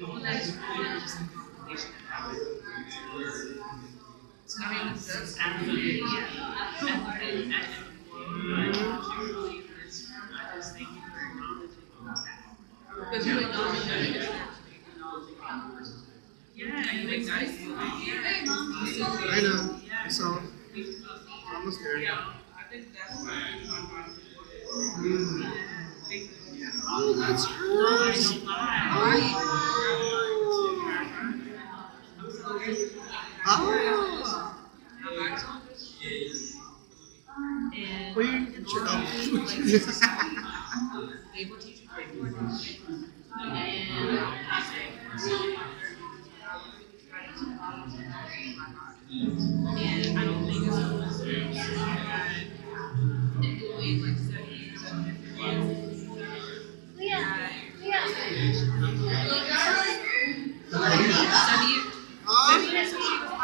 I know. So almost there. Mm. Oh, that's hers. Oh. Oh. Well, you get your own.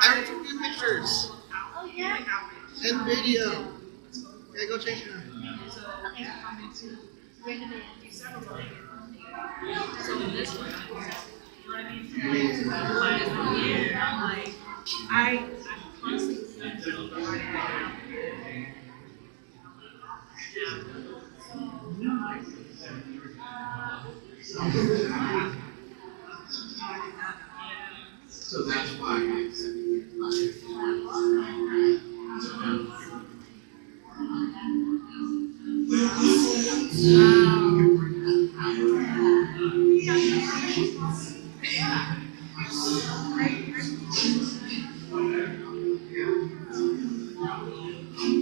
I took you pictures and video. Yeah, go change it. So that's why I accepted.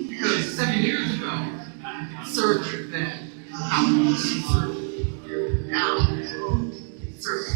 Because 7 years ago, search that how it was served. Now, search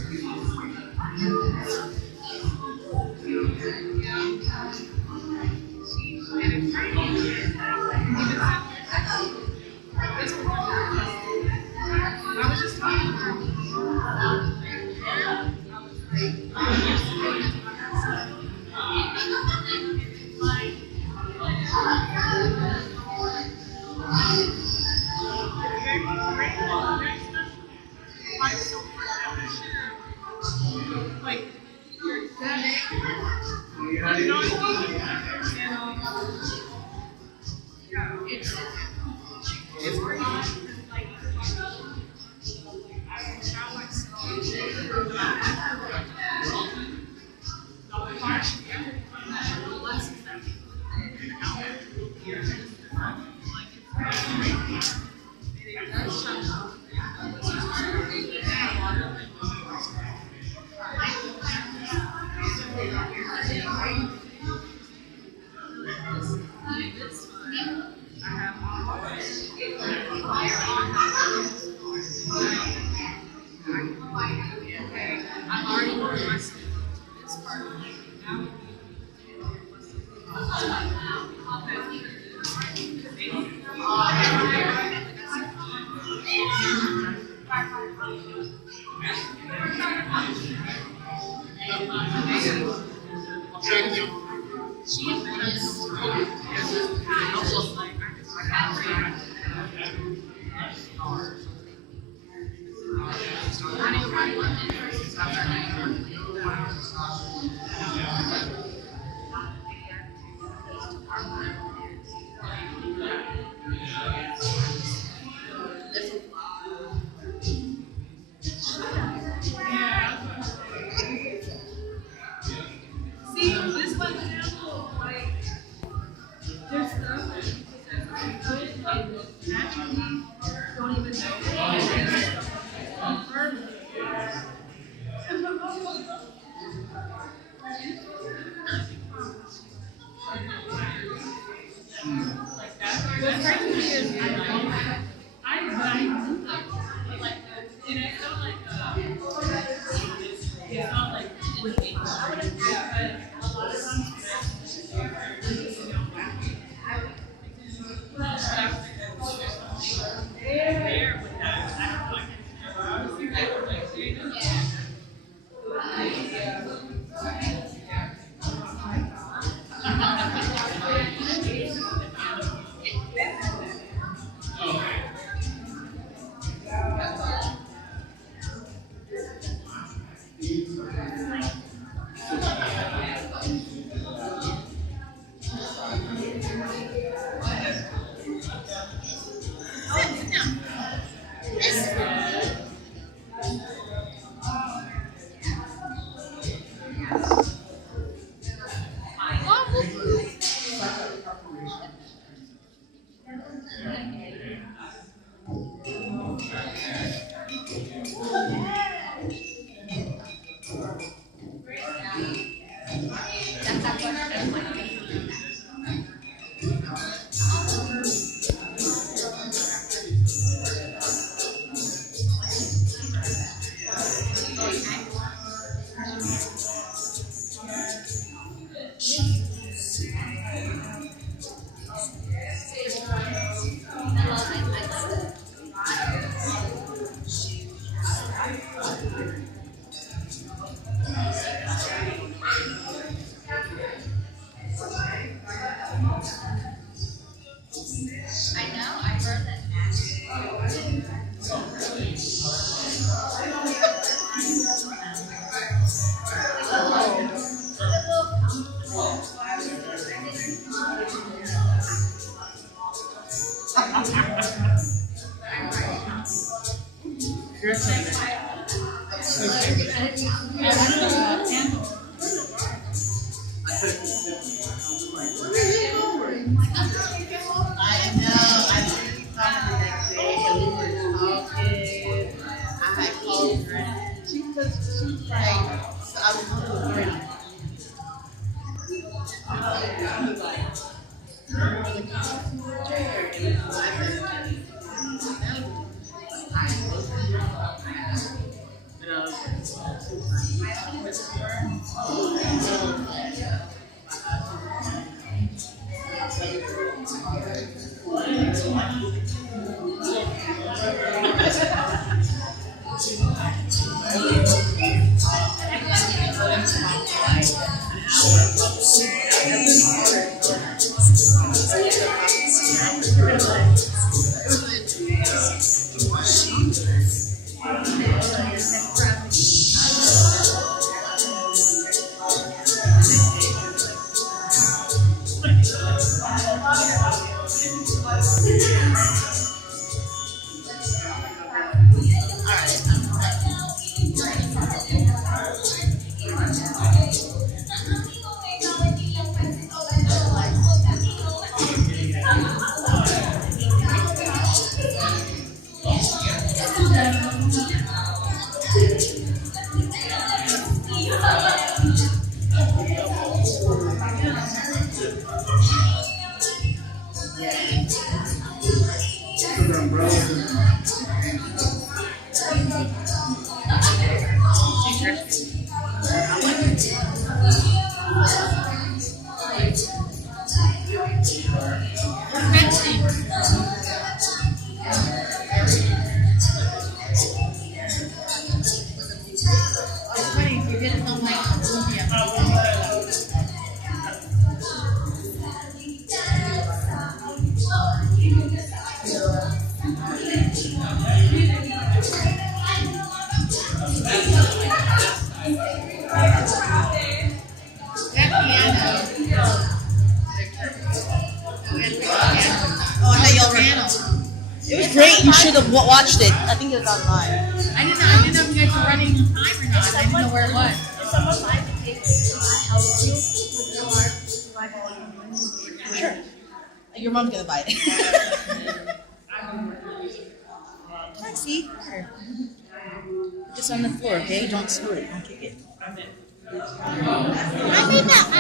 I know. I think talking the next day, and we were talking. I had called her. She's like, I was a little girl. It was great. You should have watched it. I think it was online. I didn't know if you guys were running time or not. I didn't know where it was. If someone finds a cake, help you with your Sure. Your mom's gonna buy it. Taxi. Just on the floor, okay? Don't screw it. Don't kick it. I made that.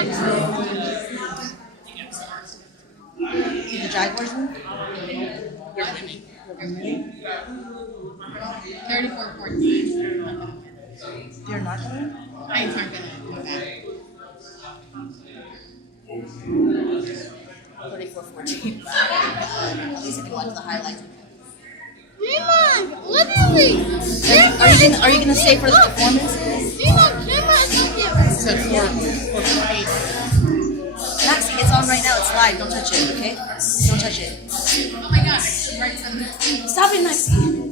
The Jaguars one? 34-14. You're not gonna? Giants aren't gonna go back. 34-14. At least I can watch the highlights. Draymond, literally. Are you gonna stay for the performance? It said 4-8. Maxie, it's on right now. It's live. Don't touch it, okay? Don't touch it. Oh my gosh. Right some. Stop it, Maxie.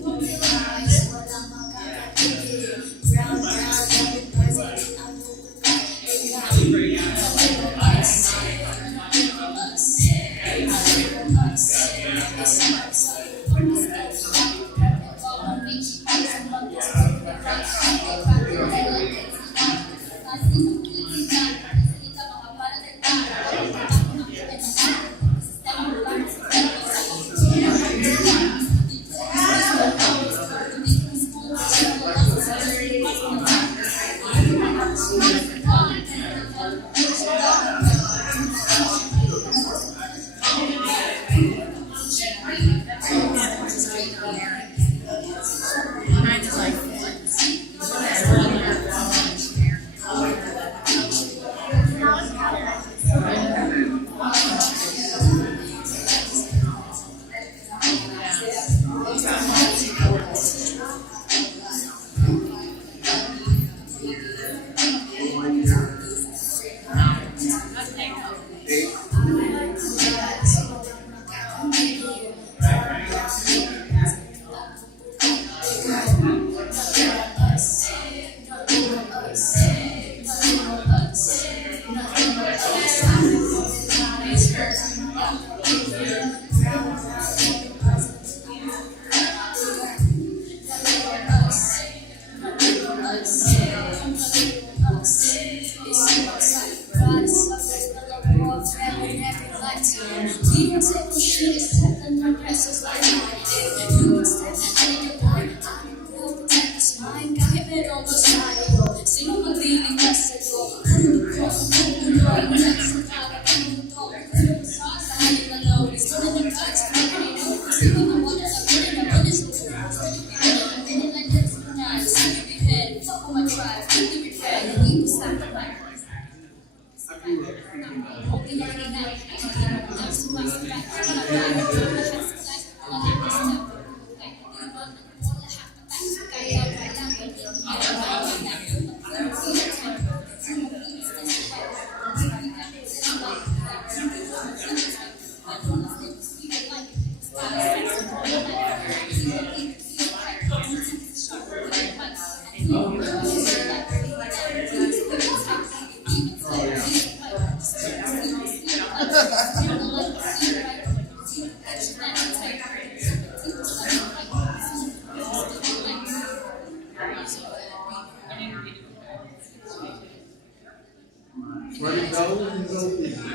Where to go and go easy.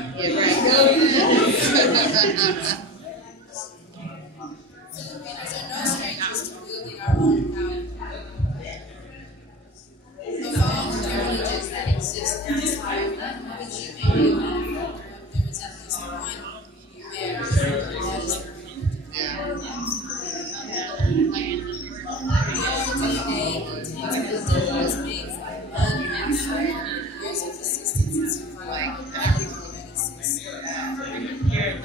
Yeah,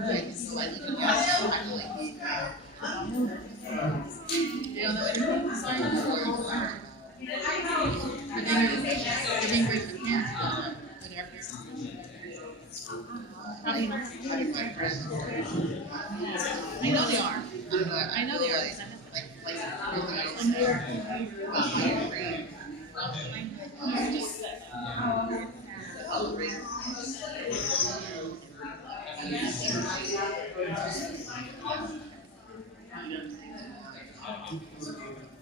right. I know they are. I know they are.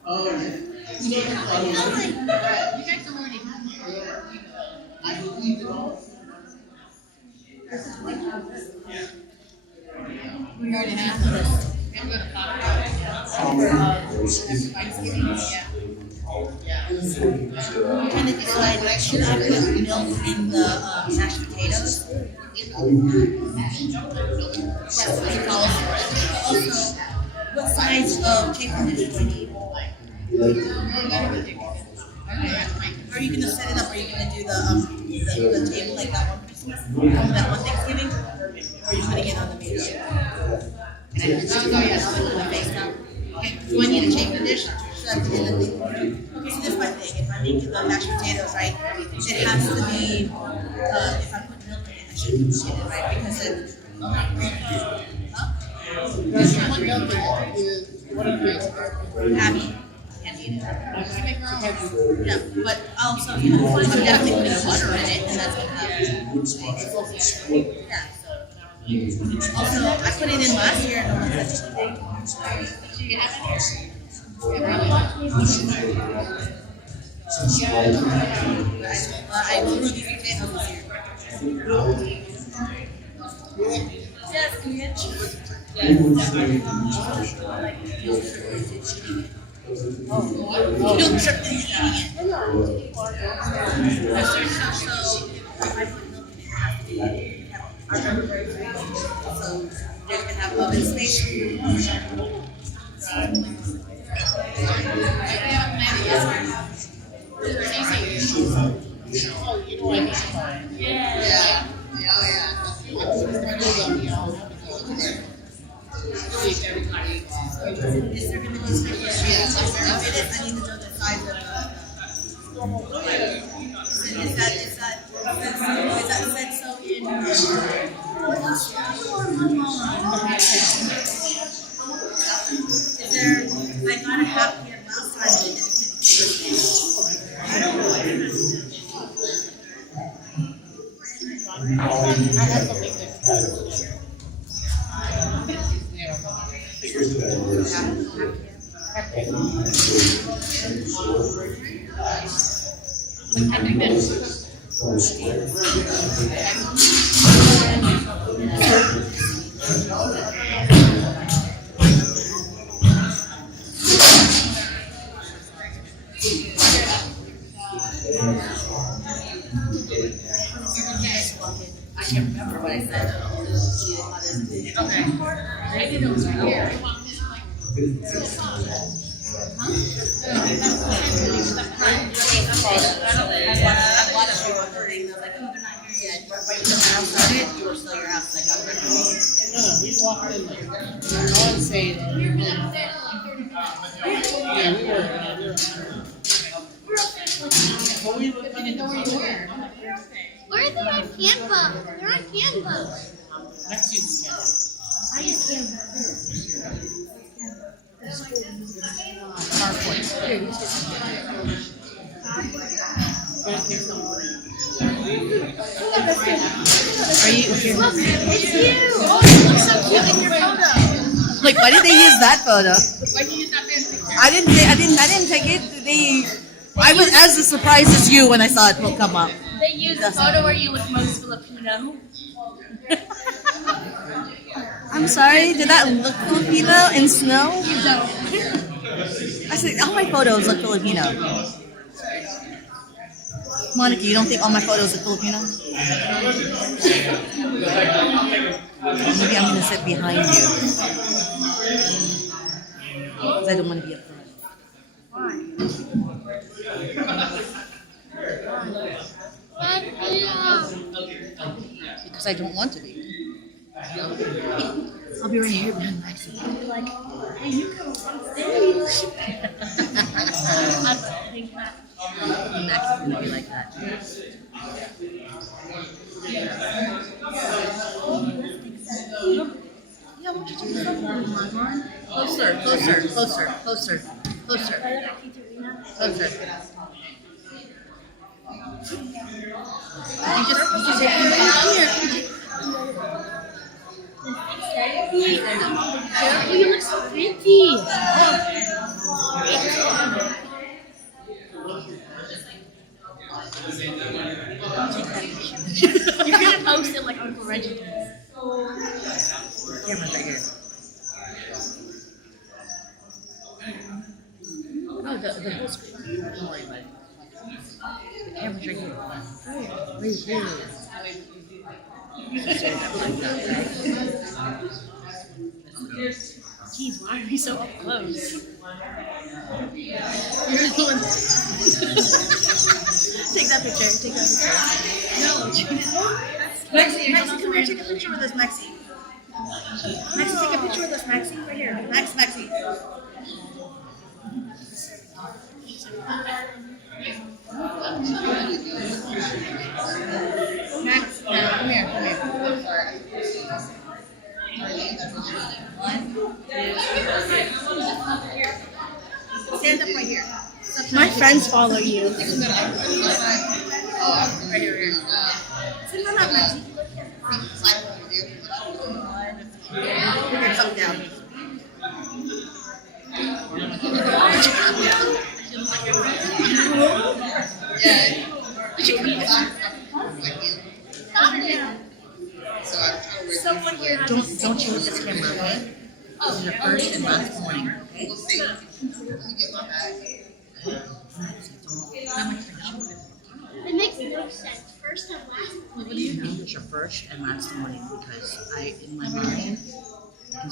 Oh, yeah. You guys are already I believe it all. We already have this. We're gonna go to KAPWA. Thanksgiving, I'm trying to decide, should I put milk in the mashed potatoes? That's what he calls it. Also, what size of chicken dish do I need? Are you gonna set it up? Are you gonna do the table like that one Christmas? That one Thanksgiving? Or are you putting it on the main table? Okay, do I need a chicken dish? Should I put it in the thing? Okay, so this is my thing. If I'm making the mashed potatoes, right, it has to be, if I put milk in it, I should put it in it, right? Because it, Abby can't eat it. Yeah, but also, I'm definitely putting butter in it, and that's gonna have. Yeah, so. Also, I put it in last year and no one touched it. I grew these potatoes this year. Yes, can you get cheese? You don't trip the eating it. So, I put milk in it, it has to be, our very so they're gonna have oven space. Is there gonna be space? I need to know the size of the. Is that said so in? Is there, I got a half PM last time and it didn't hit. I don't know. I can't remember what I said. Okay. Maybe those are here. I watched you recording. I was like, oh, they're not here yet. Right when the house started, you were still at your house. Like, I'm ready. No, we walked in like, I would say, yeah, we were. But we didn't know where you were. Where are they on Canva? They're on Canva. Next use Canva. I use Canva. PowerPoint. Are you? Look, it's you. Oh, you look so cute in your photo. Like, why did they use that photo? Why did you use that picture? I didn't take it. I was as surprised as you when I saw it come up. They used a photo where you look most Filipino. I'm sorry, did that look Filipino in snow? You don't. I said, all my photos look Filipino. Monica, you don't think all my photos look Filipino? Maybe I'm going to sit behind you. Because I don't want to be up front. Because I don't want to be. I'll be right here behind Maxie. Like, hey, you come on stage. Maxie's gonna be like that. Yeah, why don't you do something, Marlon? Closer. Closer. You just take it here. You look so pretty. You're gonna post it like Uncle Reggie does. Camera's right here. No, the whole screen. Don't worry about it. The camera's right here. Right here. Jeez, why are we so up close? You're the one. Take that picture. No, Maxie, come here, take a picture with us, Maxie. Maxie, take a picture with us, Maxie. Right here. Maxie. Max, come here. Stand up right here. My friends follow you. Right here. Sit on up, Maxie. Here, come down. Someone here. Don't you hit this camera, okay? This is your first and last morning, okay? It makes no sense. First and last. What do you mean it's your first and last morning? Because in my mind, I can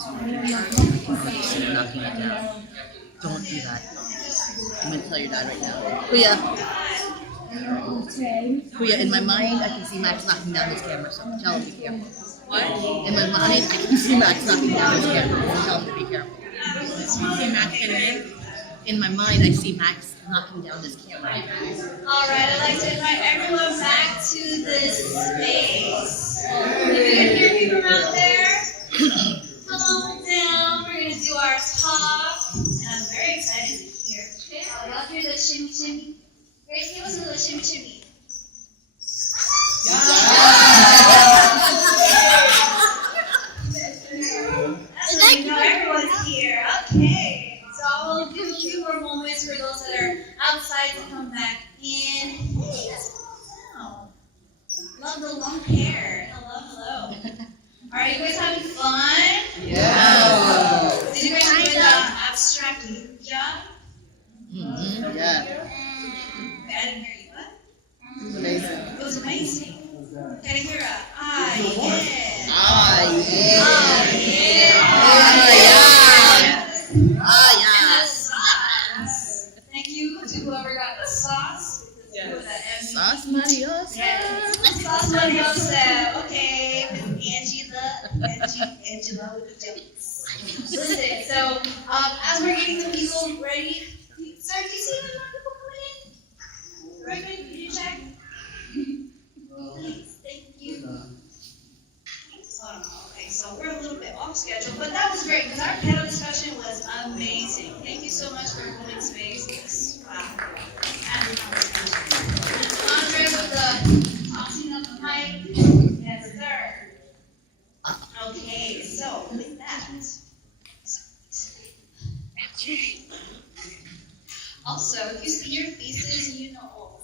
knocking it down. Don't do that. I'm gonna tell your dad right now. Kuya, in my mind, I can see Max knocking down his camera, so tell him to be careful. What? In my mind, I can see Max knocking down his camera, so tell him to be careful. See Max getting in? In my mind, I see Max knocking down his camera. All right, I'd like to invite everyone back to this space. you from out there. Come on down. We're gonna do our talk, and I'm very excited to hear. Y'all hear the shimmy shimmy? Grace, give us a little shimmy shimmy. That's when you know everyone's here. Okay. So I will give a few more moments for those that are outside to come back in. Hey, that's going on now. Love the long hair. Hello. All right, you guys having fun? Yeah. Did you guys enjoy the abstract lugia? Mm-hmm. Yeah. I didn't hear you. What? It was amazing. It was amazing. Can I hear a ah yeah? Ah, yeah. Ah yeah. Ah, And yeah. the sauce. Thank you to whoever got the sauce. Sauce Mariosa. Yes. Sauce Mariosa. Okay. Miss Angela with the jokes. Listen, so as we're getting the people ready, sir, do you see any more people coming in? Ready? Did you check? Please, thank you. Okay, so we're a little bit off schedule, but that was great because our panel discussion was amazing. Thank you so much for holding space. Wow. And Andre with the tossing of the mic. Yes, sir. Okay, so with that. Also, if you see your faces, you know.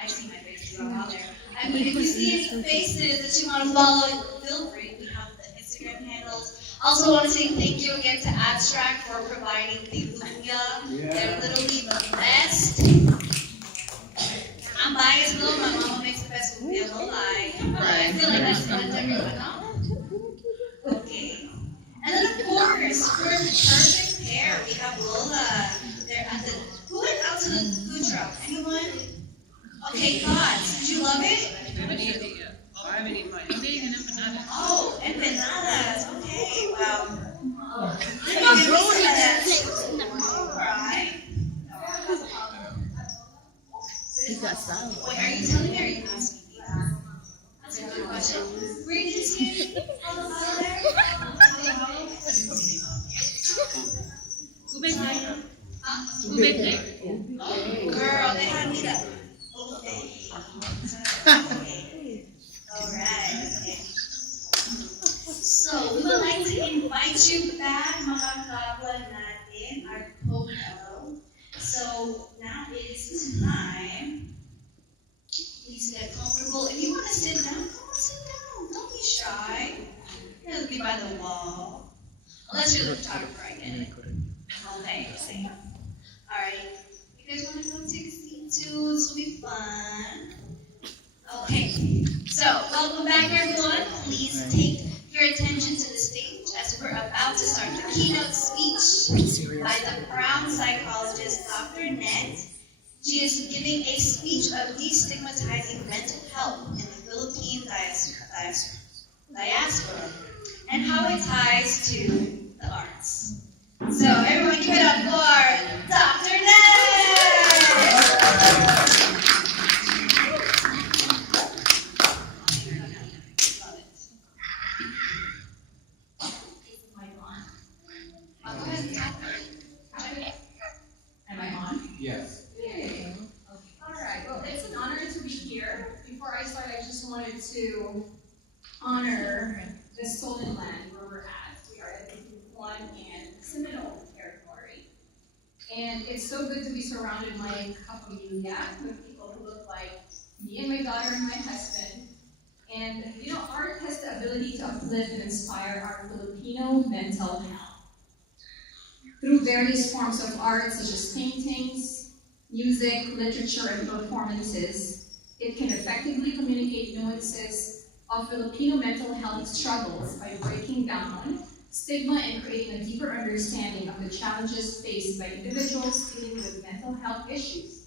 I see my faces on out there. I mean, if you see any faces that you want to follow, feel free. We have the Instagram handles. Also, want to say thank you again to Abstract for providing the lugia. They're literally the best. I'm biased though. My mama makes the best lugia, no lie. But I feel like that's what everyone knows. Okay. And then of course, for the perfect pair, we have Lola. They're at the. Who went out to the food truck? Anyone? Okay, thoughts. Did you love it? I haven't eaten yet. Oh, I haven't eaten mine. I'm eating an empanada. Oh, empanadas. Okay, wow. I'm growing it. Alright. He's got style. Wait, are you telling me or are you asking me? That's a good question. Were you just here on the bottle there? Who baked it? Huh? Who baked it? Girl, they had me that. Okay. Alright, okay. So, we would like to invite you back, mga KAPWA natin, our co-fellow. So, now it is time. Please get comfortable. If you want to sit down, come on, sit down. Don't be shy. You'll be by the wall. Unless you're the photographer, I get it. Okay, see. Alright. You guys want to come take a seat too? This will be fun. Okay. So, welcome back, everyone. Please take your attention to the stage as we're about to start the keynote speech by the Brown psychologist, Dr. Net. She is giving a speech of destigmatizing mental health in the Philippine diaspora and how it ties to the arts. So, everyone give it up for Dr. Net! Am I on? Yes. Yay. All right. Well, it's an honor to be here. Before I start, I just wanted to honor the stolen land where we're at. We are at the One and Seminole territory. And it's so good to be surrounded by KAPWA with people who look like me and my daughter and my husband. And, you know, art has the ability to uplift and inspire our Filipino mental health. Through various forms of art such as paintings, music, literature, and performances, it can effectively communicate nuances of Filipino mental health struggles by breaking down stigma and creating a deeper understanding of the challenges faced by individuals dealing with mental health issues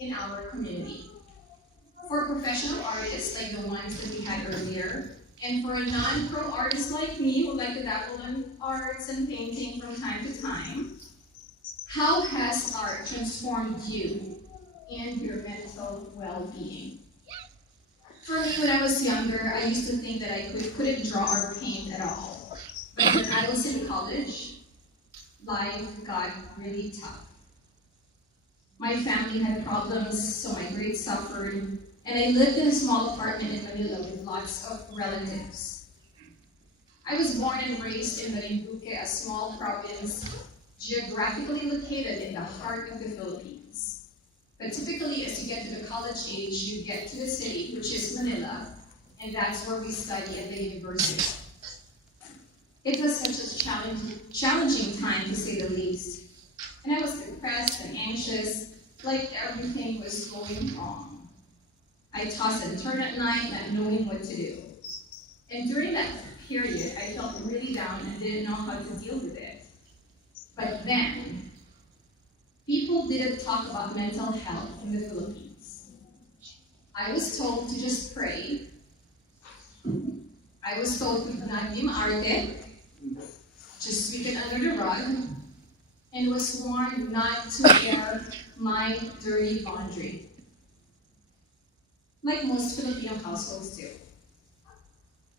in our community. For professional artists like the ones that we had earlier, and for a non-pro artist like me who like to dabble in arts and painting from time to time, how has art transformed you and your mental well-being? For me, when I was younger, I used to think that I couldn't draw or paint at all. But when I was in college, life got really tough. My family had problems, so my grades suffered, and I lived in a small apartment in Manila with lots of relatives. I was born and raised in Marinduque, a small province geographically located in the heart of the Philippines. But typically, as you get to the college age, you get to the city, which is Manila, and that's where we study at the university. It was such a challenging time, to say the least. And I was depressed and anxious, like everything was going wrong. I tossed and turned at night, not knowing what to do. And during that period, I felt really down and didn't know how to deal with it. But then, people didn't talk about mental health in the Philippines. I was told to just pray. I was told to not be maarte, just sweep it under the rug, and was warned not to air my dirty laundry, like most Filipino households do.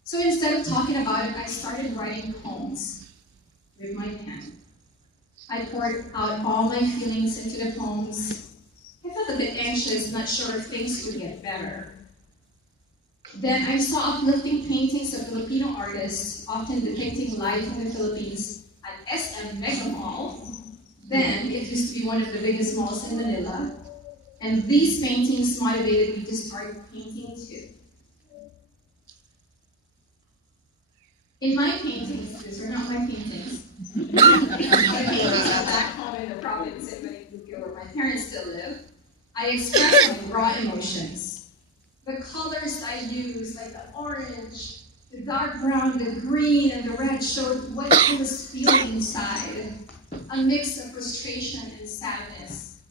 So instead of talking about it, I started writing poems with my pen. I poured out all my feelings into the poems. I felt a bit anxious, not sure if things would get better. Then I saw uplifting paintings of Filipino artists, often depicting life in the Philippines at SM Mega Mall. Then, it used to be one of the biggest malls in Manila. And these paintings motivated me to start painting too. In my paintings, these are not my paintings. Back home in the province in Marinduque, where my parents still live, I express my raw emotions. The colors I use, like the orange, the dark brown, the green, and the red, showed what I was feeling inside. A mix of frustration and sadness.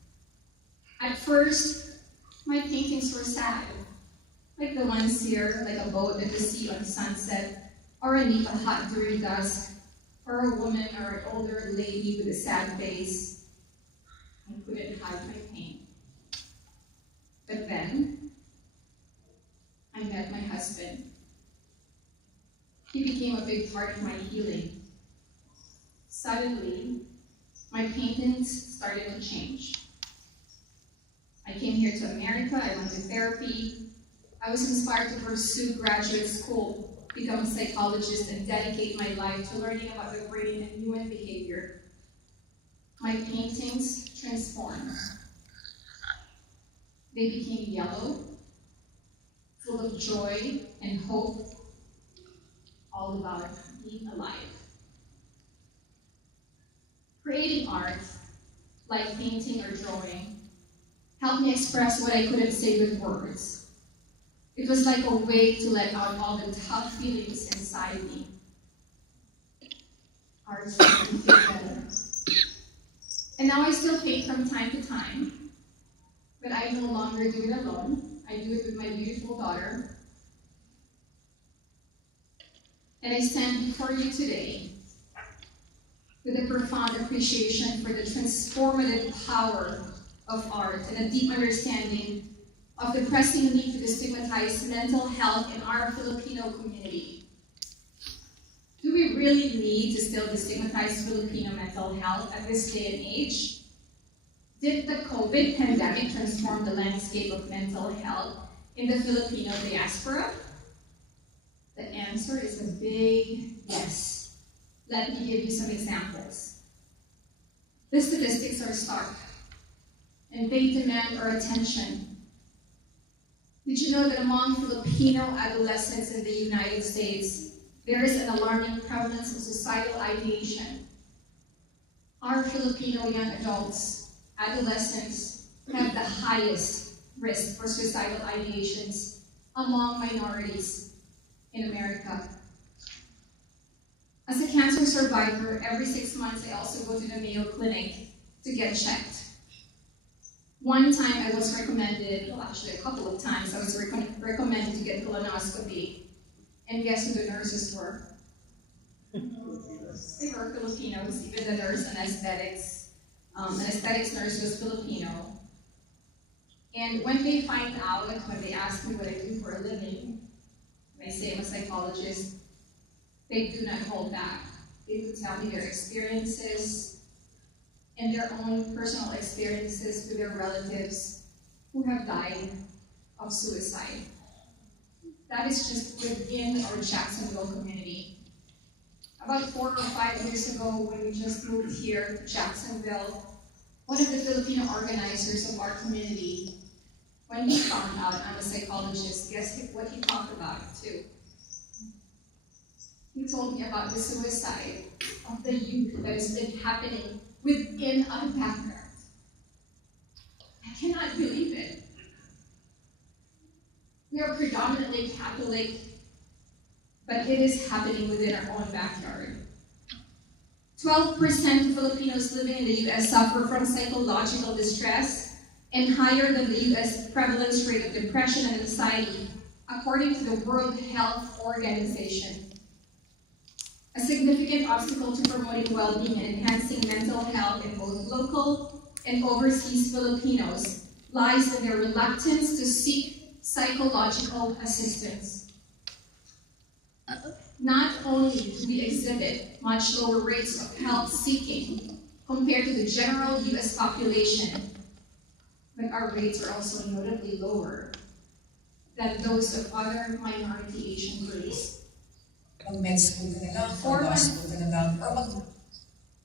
At first, my paintings were sad, like the ones here, like a boat at the sea on sunset, or a nipa hut during dusk, or a woman or an older lady with a sad face. I couldn't hide my pain. But then, I met my husband. He became a big part of my healing. Suddenly, my paintings started to change. I came here to America, I went to therapy. I was inspired to pursue graduate school, become a psychologist, and dedicate my life to learning about the brain and human behavior. My paintings transformed. They became yellow, full of joy and hope, all about being alive. Creating art, like painting or drawing, helped me express what I couldn't say with words. It was like a way to let out all the tough feelings inside me. Art made me feel better. And now I still paint from time to time, but I no longer do it alone. I do it with my beautiful daughter. And I stand before you today with a profound appreciation for the transformative power of art and a deep understanding of the pressing need to destigmatize mental health in our Filipino community. Do we really need to still destigmatize Filipino mental health at this day and age? Did the COVID pandemic transform the landscape of mental health in the Filipino diaspora? The answer is a big yes. Let me give you some examples. The statistics are stark, and they demand our attention. Did you know that among Filipino adolescents in the United States, there is an alarming prevalence of suicidal ideation? Our Filipino young adults, adolescents, have the highest risk for suicidal ideations among minorities in America. As a cancer survivor, every 6 months I also go to the Mayo Clinic to get checked. One time I was recommended, well actually a couple of times, I was recommended to get colonoscopy. And guess who the nurses were? They were Filipinos, even the nurse, an aesthetics nurse was Filipino. And when they find out, when they ask me what I do for a living, and I say I'm a psychologist, they do not hold back. They would tell me their experiences and their own personal experiences with their relatives who have died of suicide. That is just within our Jacksonville community. About 4 or 5 years ago, when we just moved here to Jacksonville, one of the Filipino organizers of our community, when he found out I'm a psychologist, guess what he talked about too? He told me about the suicide of the youth that has been happening within our background. I cannot believe it. We are predominantly Catholic, but it is happening within our own backyard. 12% of Filipinos living in the US suffer from psychological distress, and higher than the US prevalence rate of depression and anxiety, according to the World Health Organization. A significant obstacle to promoting well-being and enhancing mental health in both local and overseas Filipinos lies in their reluctance to seek psychological assistance. Not only do we exhibit much lower rates of help seeking compared to the general US population, but our rates are also notably lower than those of other minority Asian groups. Mag-med school ka na lang, 4 mag-law months, school ka na lang, or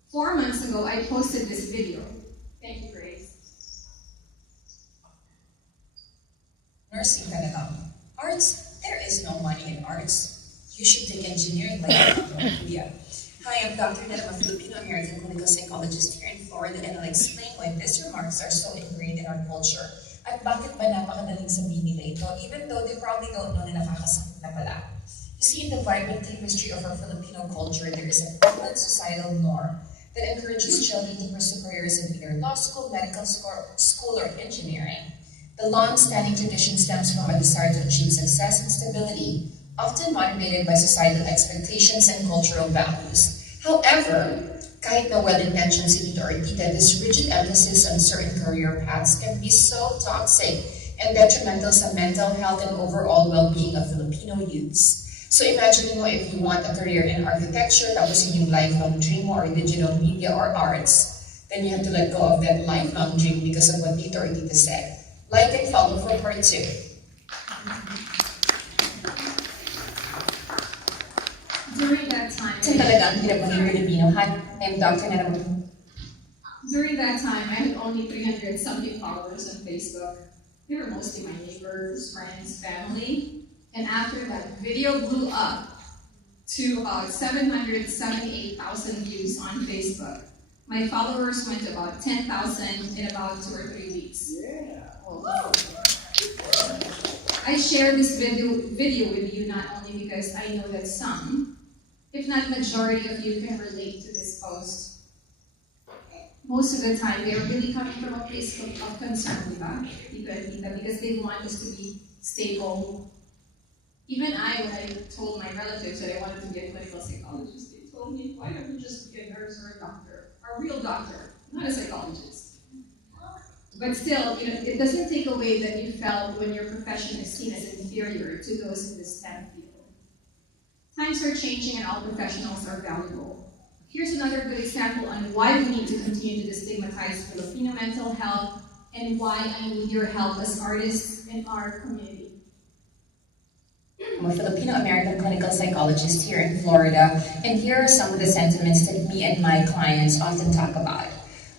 4 months ago, I posted this video. Thank you, Grace. nursing ka na lang. Arts, there is no money in arts. You should take engineering like Kuya. Hi, I'm Dr. Ned. I'm a Filipino-American clinical psychologist here in Florida, and I'll explain why these remarks are so ingrained in our culture at bakit ba napakadaling sabihin nila ito, even though they probably don't know na nakakasakit na pala. You see, in the vibrant tapestry of our Filipino culture, there is a prevalent societal norm that encourages children to pursue careers in either law school, medical school, or engineering. The long-standing tradition stems from a desire to achieve success and stability, often motivated by societal expectations and cultural values. However, kahit na well-intentioned si Tito or Tita, this rigid emphasis on certain career paths can be so toxic and detrimental sa mental health and overall well-being of Filipino youths. So imagine mo if you want a career in architecture, tapos yun yung lifelong dream mo, or digital media or arts, then you have to let go of that lifelong dream because of what Tito or Tita said. Like and follow for part 2. During that time, Saan talaga ang hirap maging Filipino? Hi, I'm Dr. Ned. During that time, I had only 300-something followers on Facebook. They were mostly my neighbors, friends, family. And after that video blew up to about 778,000 views on Facebook, my followers went to about 10,000 in about 2 or 3 weeks. Yeah. I share this video with you not only because I know that some, if not majority of you, can relate to this post. Most of the time, they're really coming from a place of concern, because they want us to be stable. Even when I told my relatives that I wanted to be a clinical psychologist, they told me, why don't you just be a nurse or a doctor, a real doctor, not a psychologist. But still, it doesn't take away that you felt when your profession is seen as inferior to those in the STEM field. Times are changing and all professionals are valuable. Here's another good example on why we need to continue to destigmatize Filipino mental health and why I need your help as artists in our community. I'm a Filipino-American clinical psychologist here in Florida, and here are some of the sentiments that me and my clients often talk about.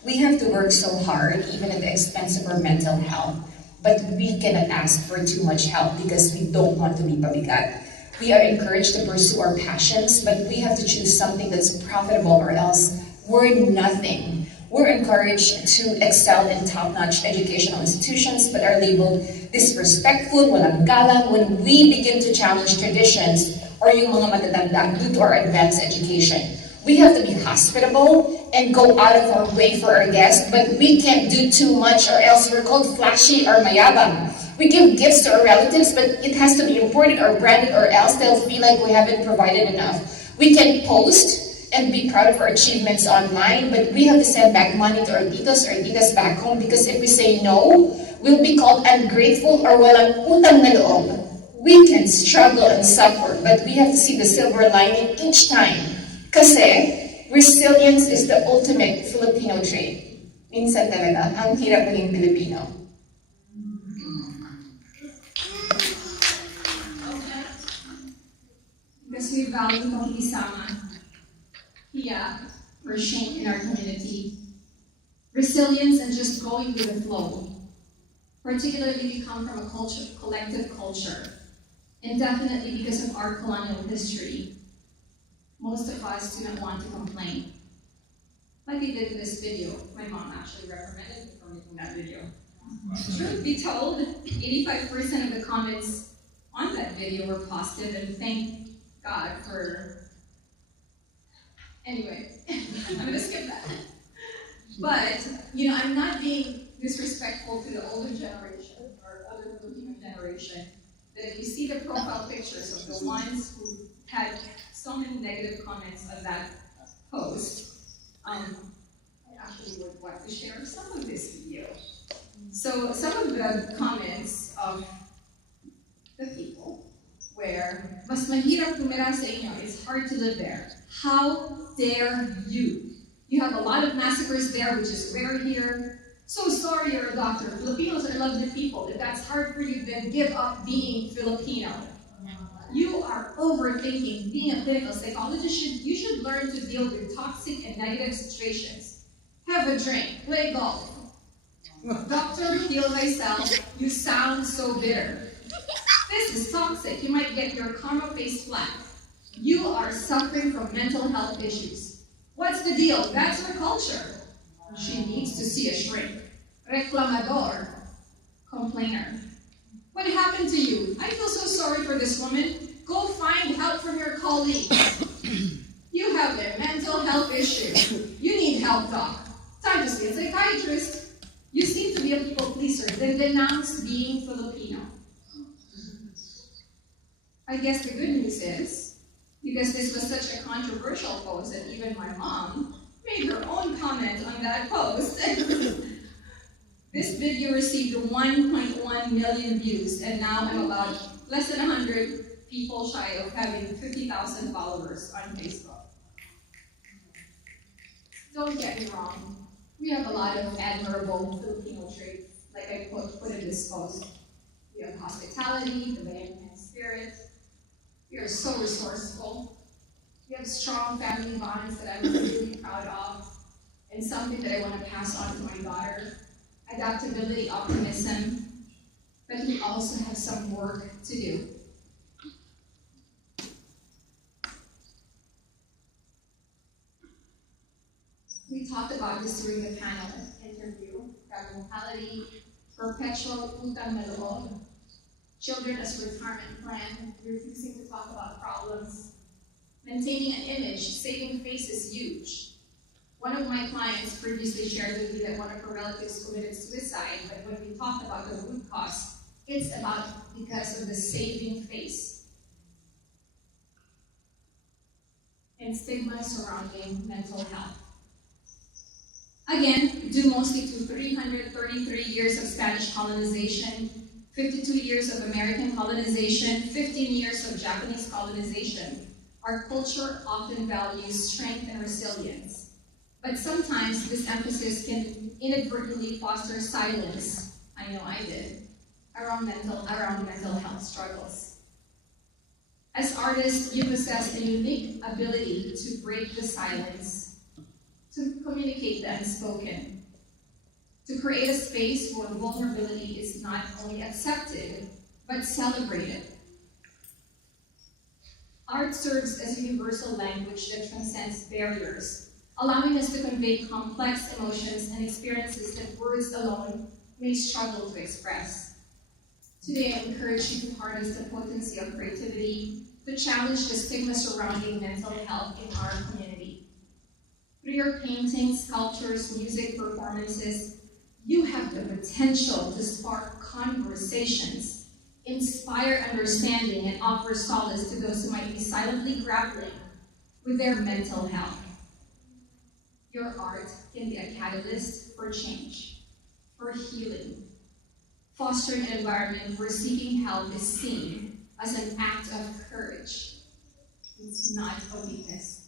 We have to work so hard, even at the expense of our mental health, but we cannot ask for too much help because we don't want to be pabigat. We are encouraged to pursue our passions, but we have to choose something that's profitable or else we're nothing. We're encouraged to excel in top-notch educational institutions, but are labeled disrespectful, walang galang when we begin to challenge traditions or yung mga matatanda due to our advanced education. We have to be hospitable and go out of our way for our guests, but we can't do too much or else we're called flashy or mayabang. We give gifts to our relatives, but it has to be imported or branded or else they'll feel like we haven't provided enough. We can post and be proud of our achievements online, but we have to send back money to our titos or titas back home because if we say no, will be called ungrateful or walang utang na loob. We can struggle and suffer, but we have to see the silver lining each time. Kasi resilience is the ultimate Filipino trait. Minsan talaga, ang hirap maging Pilipino. Because we value pakikisama, hiya, or shame in our community. Resilience and just going with the flow. Particularly, we come from a collective culture. And definitely because of our colonial history, most of us do not want to complain. Like I did in this video. My mom actually reprimanded me for making that video. Truth be told, 85% of the comments on that video were positive, and thank God for... Anyway, I'm gonna skip that. But, I'm not being disrespectful to the older generation or other Filipino generation. That if you see the profile pictures of the ones who had so many negative comments on that post, I actually would want to share some of this video. So some of the comments of the people where, mas mahirap tumira sa inyo, it's hard to live there. How dare you? You have a lot of massacres there, which is rare here. So sorry you're a doctor. Filipinos are lovely people. If that's hard for you, then give up being Filipino. You are overthinking. Being a clinical psychologist, you should learn to deal with toxic and negative situations. Have a drink, play golf. Doctor, heal thyself. You sound so bitter. This is toxic. You might get your karma face flat. You are suffering from mental health issues. What's the deal? That's her culture. She needs to see a shrink. Reclamador. Complainer. What happened to you? I feel so sorry for this woman. Go find help from your colleague. You have a mental health issue. You need help, doc. Time to see a psychiatrist. You seem to be a people pleaser, then denounce being Filipino. I guess the good news is, because this was such a controversial post that even my mom made her own comment on that post. This video received 1.1 million views, and now I'm about less than 100 people shy of having 50,000 followers on Facebook. Don't get me wrong, we have a lot of admirable Filipino traits, like I put in this post. We have hospitality, the Bayanihan spirit. We are so resourceful. We have strong family bonds that I'm really proud of, and something that I want to pass on to my daughter. Adaptability, optimism, but we also have some work to do. We talked about this during the panel interview, mentality, perpetual utang na loob, children as retirement plan, refusing to talk about problems, maintaining an image, saving face is huge. One of my clients previously shared with me that one of her relatives committed suicide, but when we talked about the root cause, it's about because of the saving face and stigma surrounding mental health. Again, due mostly to 333 years of Spanish colonization, 52 years of American colonization, 15 years of Japanese colonization, our culture often values strength and resilience. But sometimes this emphasis can inadvertently foster silence, I know I did, around mental health struggles. As artists, you possess a unique ability to break the silence, to communicate the unspoken, to create a space where vulnerability is not only accepted, but celebrated. Art serves as a universal language that transcends barriers, allowing us to convey complex emotions and experiences that words alone may struggle to express. Today, I encourage you to harness the potency of creativity to challenge the stigma surrounding mental health in our community. Through your paintings, sculptures, music, performances, you have the potential to spark conversations, inspire understanding, and offer solace to those who might be silently grappling with their mental health. Your art can be a catalyst for change, for healing, foster an environment where seeking help is seen as an act of courage. It's not a weakness.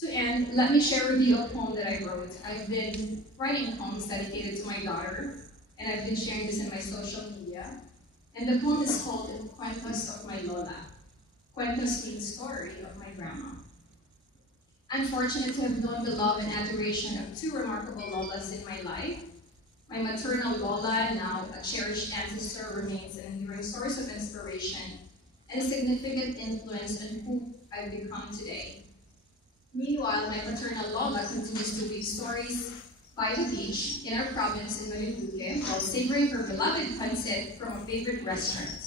To end, let me share with you a poem that I wrote. I've been writing poems dedicated to my daughter, and I've been sharing this in my social media. And the poem is called Cuentos of My Lola. Cuentos means story of my grandma. I'm fortunate to have known the love and adoration of two remarkable Lolas in my life. My maternal Lola, now a cherished ancestor, remains an enduring source of inspiration and a significant influence on who I've become today. Meanwhile, my paternal Lola continues to weave stories by the beach in our province in Marinduque while savoring her beloved pancit from a favorite restaurant.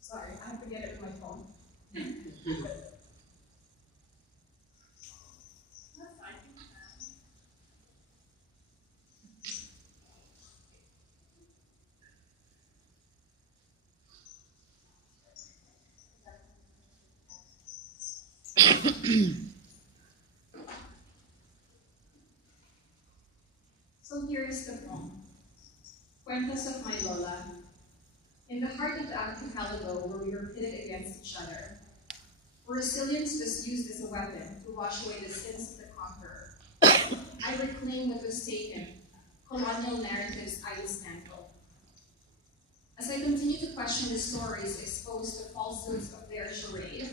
Sorry, I have to get it from my phone. So here is the poem, Cuentos of My Lola. In the heart of the archipelago where we were pitted against each other, where resilience was used as a weapon to wash away the sins of the conqueror, I reclaim what was taken, colonial narratives I dismantle. As I continue to question the stories exposed to falsehoods of their charade,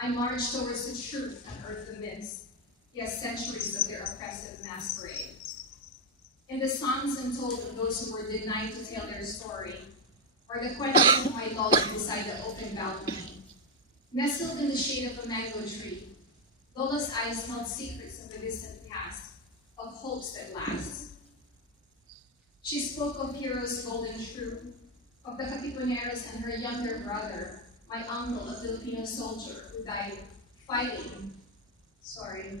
I march towards the truth and unearth the myths, yes, centuries of their oppressive masquerade. In the songs untold of those who were denied to tell their story, or the cuentos of my Lola beside the open balcony, nestled in the shade of a mango tree, Lola's eyes held secrets of the distant past, of hopes that last. She spoke of heroes' golden troop, of the Katipuneros and her younger brother, my uncle, a Filipino soldier who died fighting,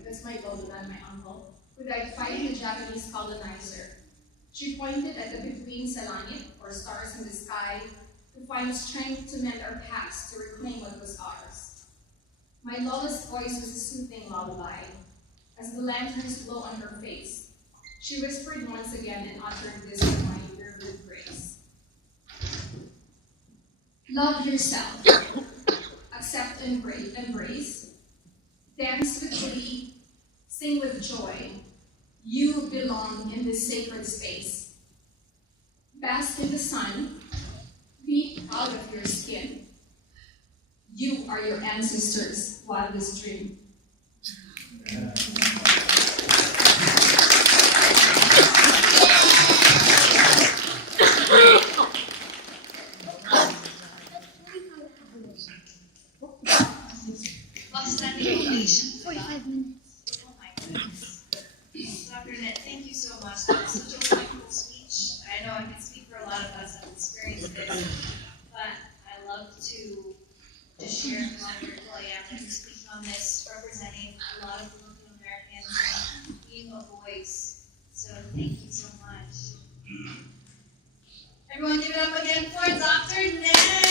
that's my Lola, not my uncle, who died fighting the Japanese colonizer. She pointed at the between sa langit, or stars in the sky, to find strength to mend our past, to reclaim what was ours. My Lola's voice was a soothing lullaby. As the lanterns glow on her face, she whispered once again and uttered this reminder with grace. Love yourself. Accept and embrace. Dance with glee. Sing with joy. You belong in this sacred space. Bask in the sun. Be proud of your skin. You are your ancestors' wildest dream. Outstanding ovation. 45 minutes. Oh my goodness. Dr. Nett, thank you so much. That was such a wonderful speech. I know I can speak for a lot of us that have experienced this, but I love to share how grateful I am to speak on this, representing a lot of Filipino Americans and being a voice. So thank you so much. Everyone give it up again for Dr. Nett!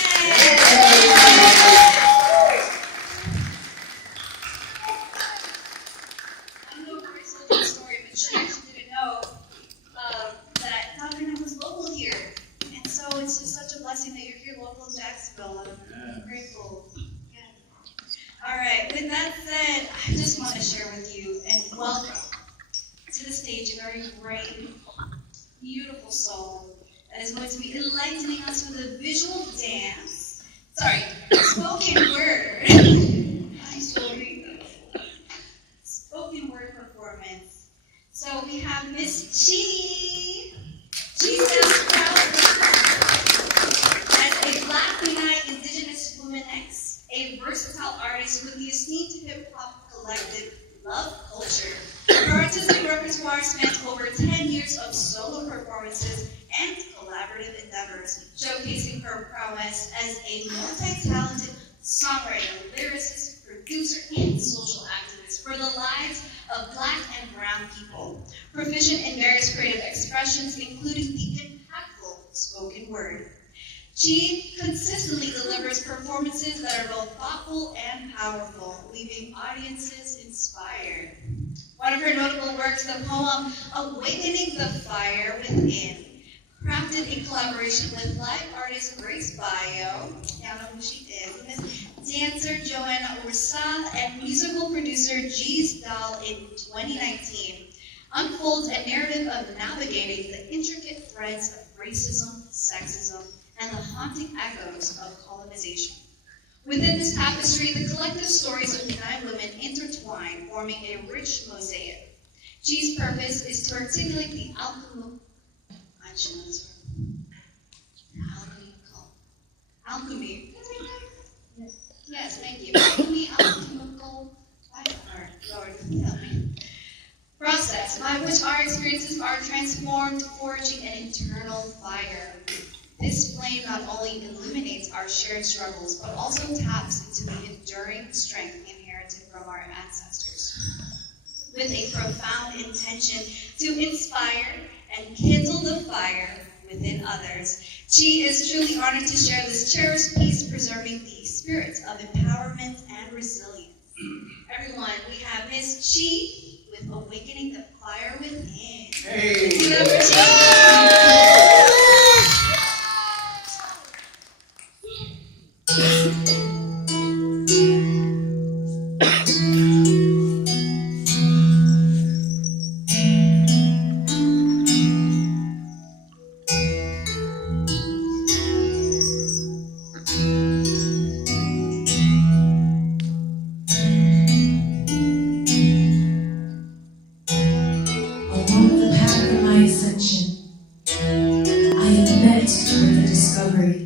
That you're here local in Jacksonville. I'm grateful. Yeah. All right, with that said, I just want to share with you and welcome to the stage a very brave, beautiful soul that is going to be enlightening us with a visual dance. Spoken word. I'm sorry. Spoken word performance. So we have Miss Chi. She sounds proud. A Black United Indigenous Woman-X, a versatile artist with the esteemed hip-hop collective Love Culture. Her artistic repertoire spans over 10 years of solo performances and collaborative endeavors, showcasing her prowess as a multi-talented songwriter, lyricist, producer, and social activist for the lives of Black and Brown people. Proficient in various creative expressions, including the impactful spoken word. Chi consistently delivers performances that are both thoughtful and powerful, leaving audiences inspired. One of her notable works, the poem Awakening the Fire Within, crafted in collaboration with live artist Grace Bayo, y'all know who she is, dancer Joanna Ursal, and musical producer G's Dahl in 2019, unfolds a narrative of navigating the intricate threads of racism, sexism, and the haunting echoes of colonization. Within this tapestry, the collective stories of 9 women intertwine, forming a rich mosaic. G's purpose is to articulate the alchemy. Yes, thank you. Alchemical process by which our experiences are transformed, forging an internal fire. This flame not only illuminates our shared struggles, but also taps into the enduring strength inherited from our ancestors. With a profound intention to inspire and kindle the fire within others, Chi is truly honored to share this cherished piece, preserving the spirit of empowerment and resilience. Everyone, we have Miss Chi with Awakening the Fire Within. Hey! Give it up for Chi! Along the path of my ascension, I am met with a discovery.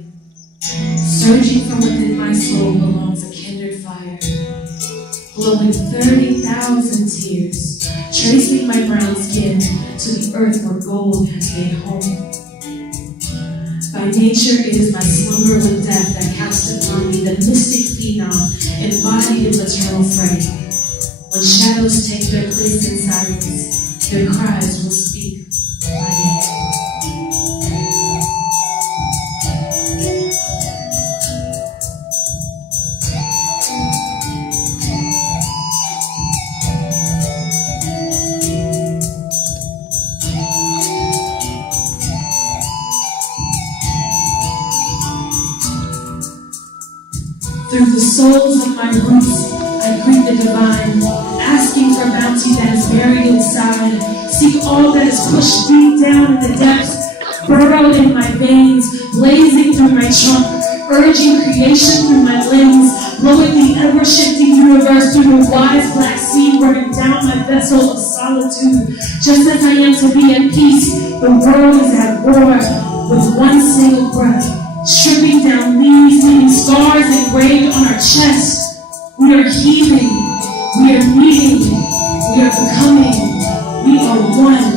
Surging from within my soul belongs a kindred fire, glowing 30,000 tears, tracing my brown skin to the earth where gold has made home. By nature, it is my slumber with death that casts upon me the mystic phenom embodied in maternal frame. When shadows take their place in silence, their cries will speak my name. Through the soles of my roots, I greet the divine, asking for bounty that is buried inside. Seek all that is pushed deep down in the depths, burrowed in my veins, blazing through my trunk, urging creation through my limbs, blowing the ever-shifting universe through the wise black sea, burning down my vessel of solitude. Just as I am to be at peace, the world is at war with one single breath, stripping down leaves, leaving scars engraved on our chests. We are healing, we are meeting, we are becoming, we are one.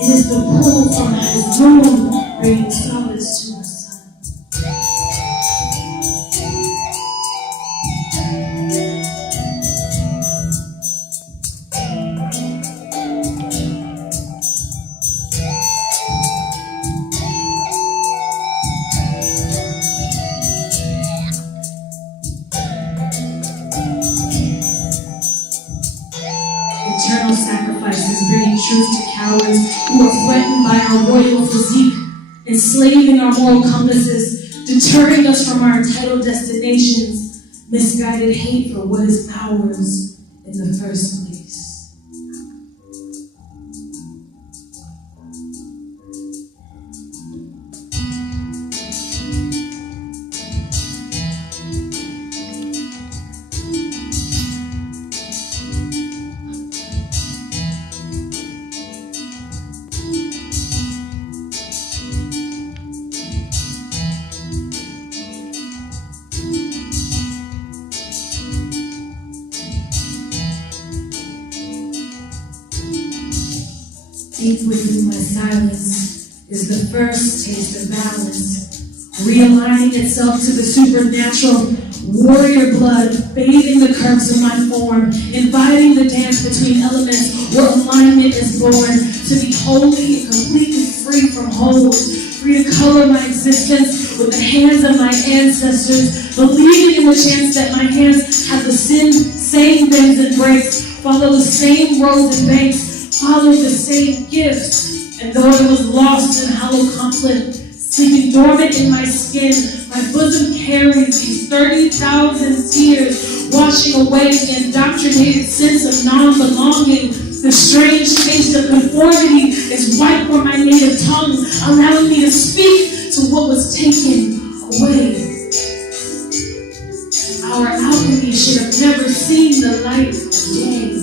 It is the pull from his moon bringing solace to the sun. Eternal sacrifices bringing truth to cowards who are threatened by our royal physique, enslaving our moral compasses, deterring us from our entitled destinations, misguided hate for what is ours in the first place. Deep within my silence is the first taste of balance, realigning itself to the supernatural, warrior blood, bathing the curves of my form, inviting the dance between elements where alignment is born, to be wholly and completely free from holds, free to color my existence with the hands of my ancestors, believing in the chance that my hands have the same bends and breaks, follow the same roads and banks, follow the same gifts. And though I was lost in hollow conflict, sleeping dormant in my skin, my bosom carries these 30,000 tears, washing away the indoctrinated sense of non-belonging. The strange taste of conformity is white for my native tongue, allowing me to speak to what was taken away. Our alchemy should have never seen the light of day.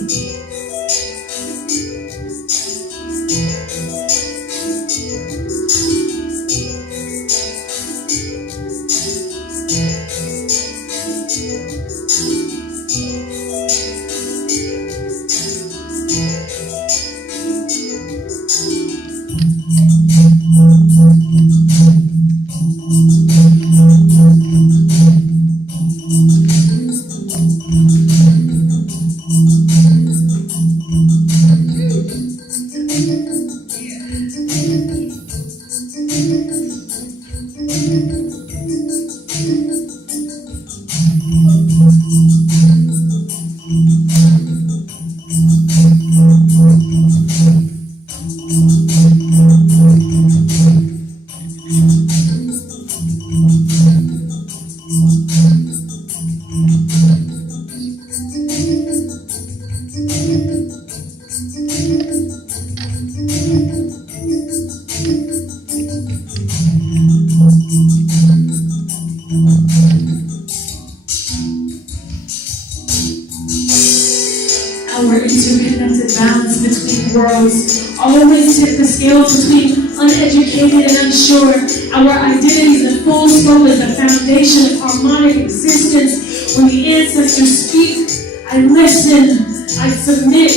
Our interconnected balance between worlds always tip the scales between uneducated and unsure. Our identities in full scope is the foundation of harmonic existence. When the ancestors speak, I listen, I submit,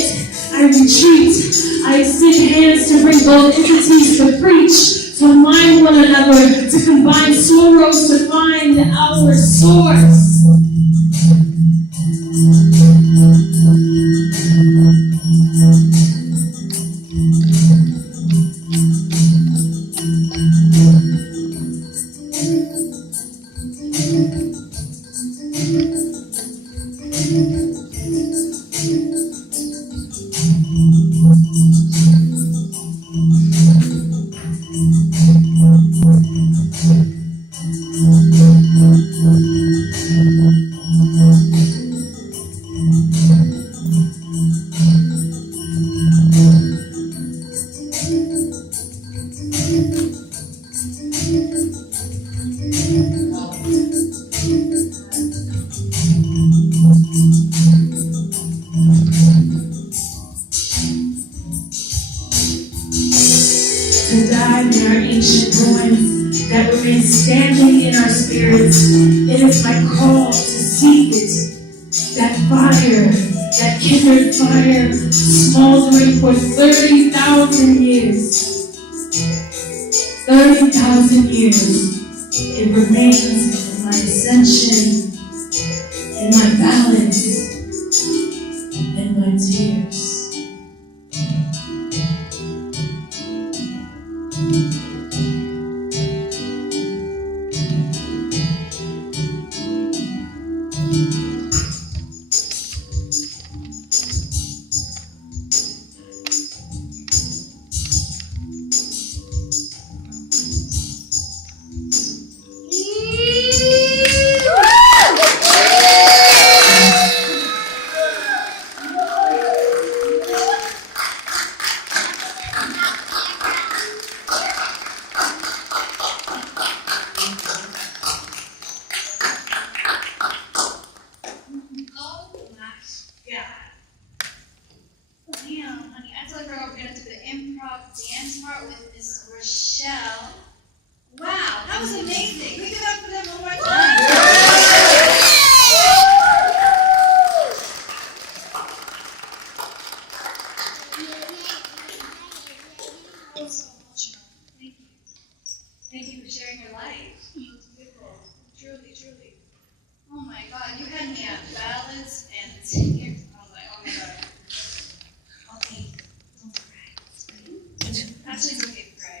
I retreat, I extend hands to bring both entities to preach, to align one another, to combine sorrows to find our source. To dive in our ancient ruins that remain standing in our spirits. It is my call to seek it. That fire, that kindred fire, smoldering for 30,000 years. 30,000 years. It remains in my ascension, in my balance, in my tears. Thank you for sharing your life. It was beautiful. Truly, truly. Oh my God, you had me at ballads and tears. I was like, oh my God. Okay, don't cry. Actually, it's okay to cry.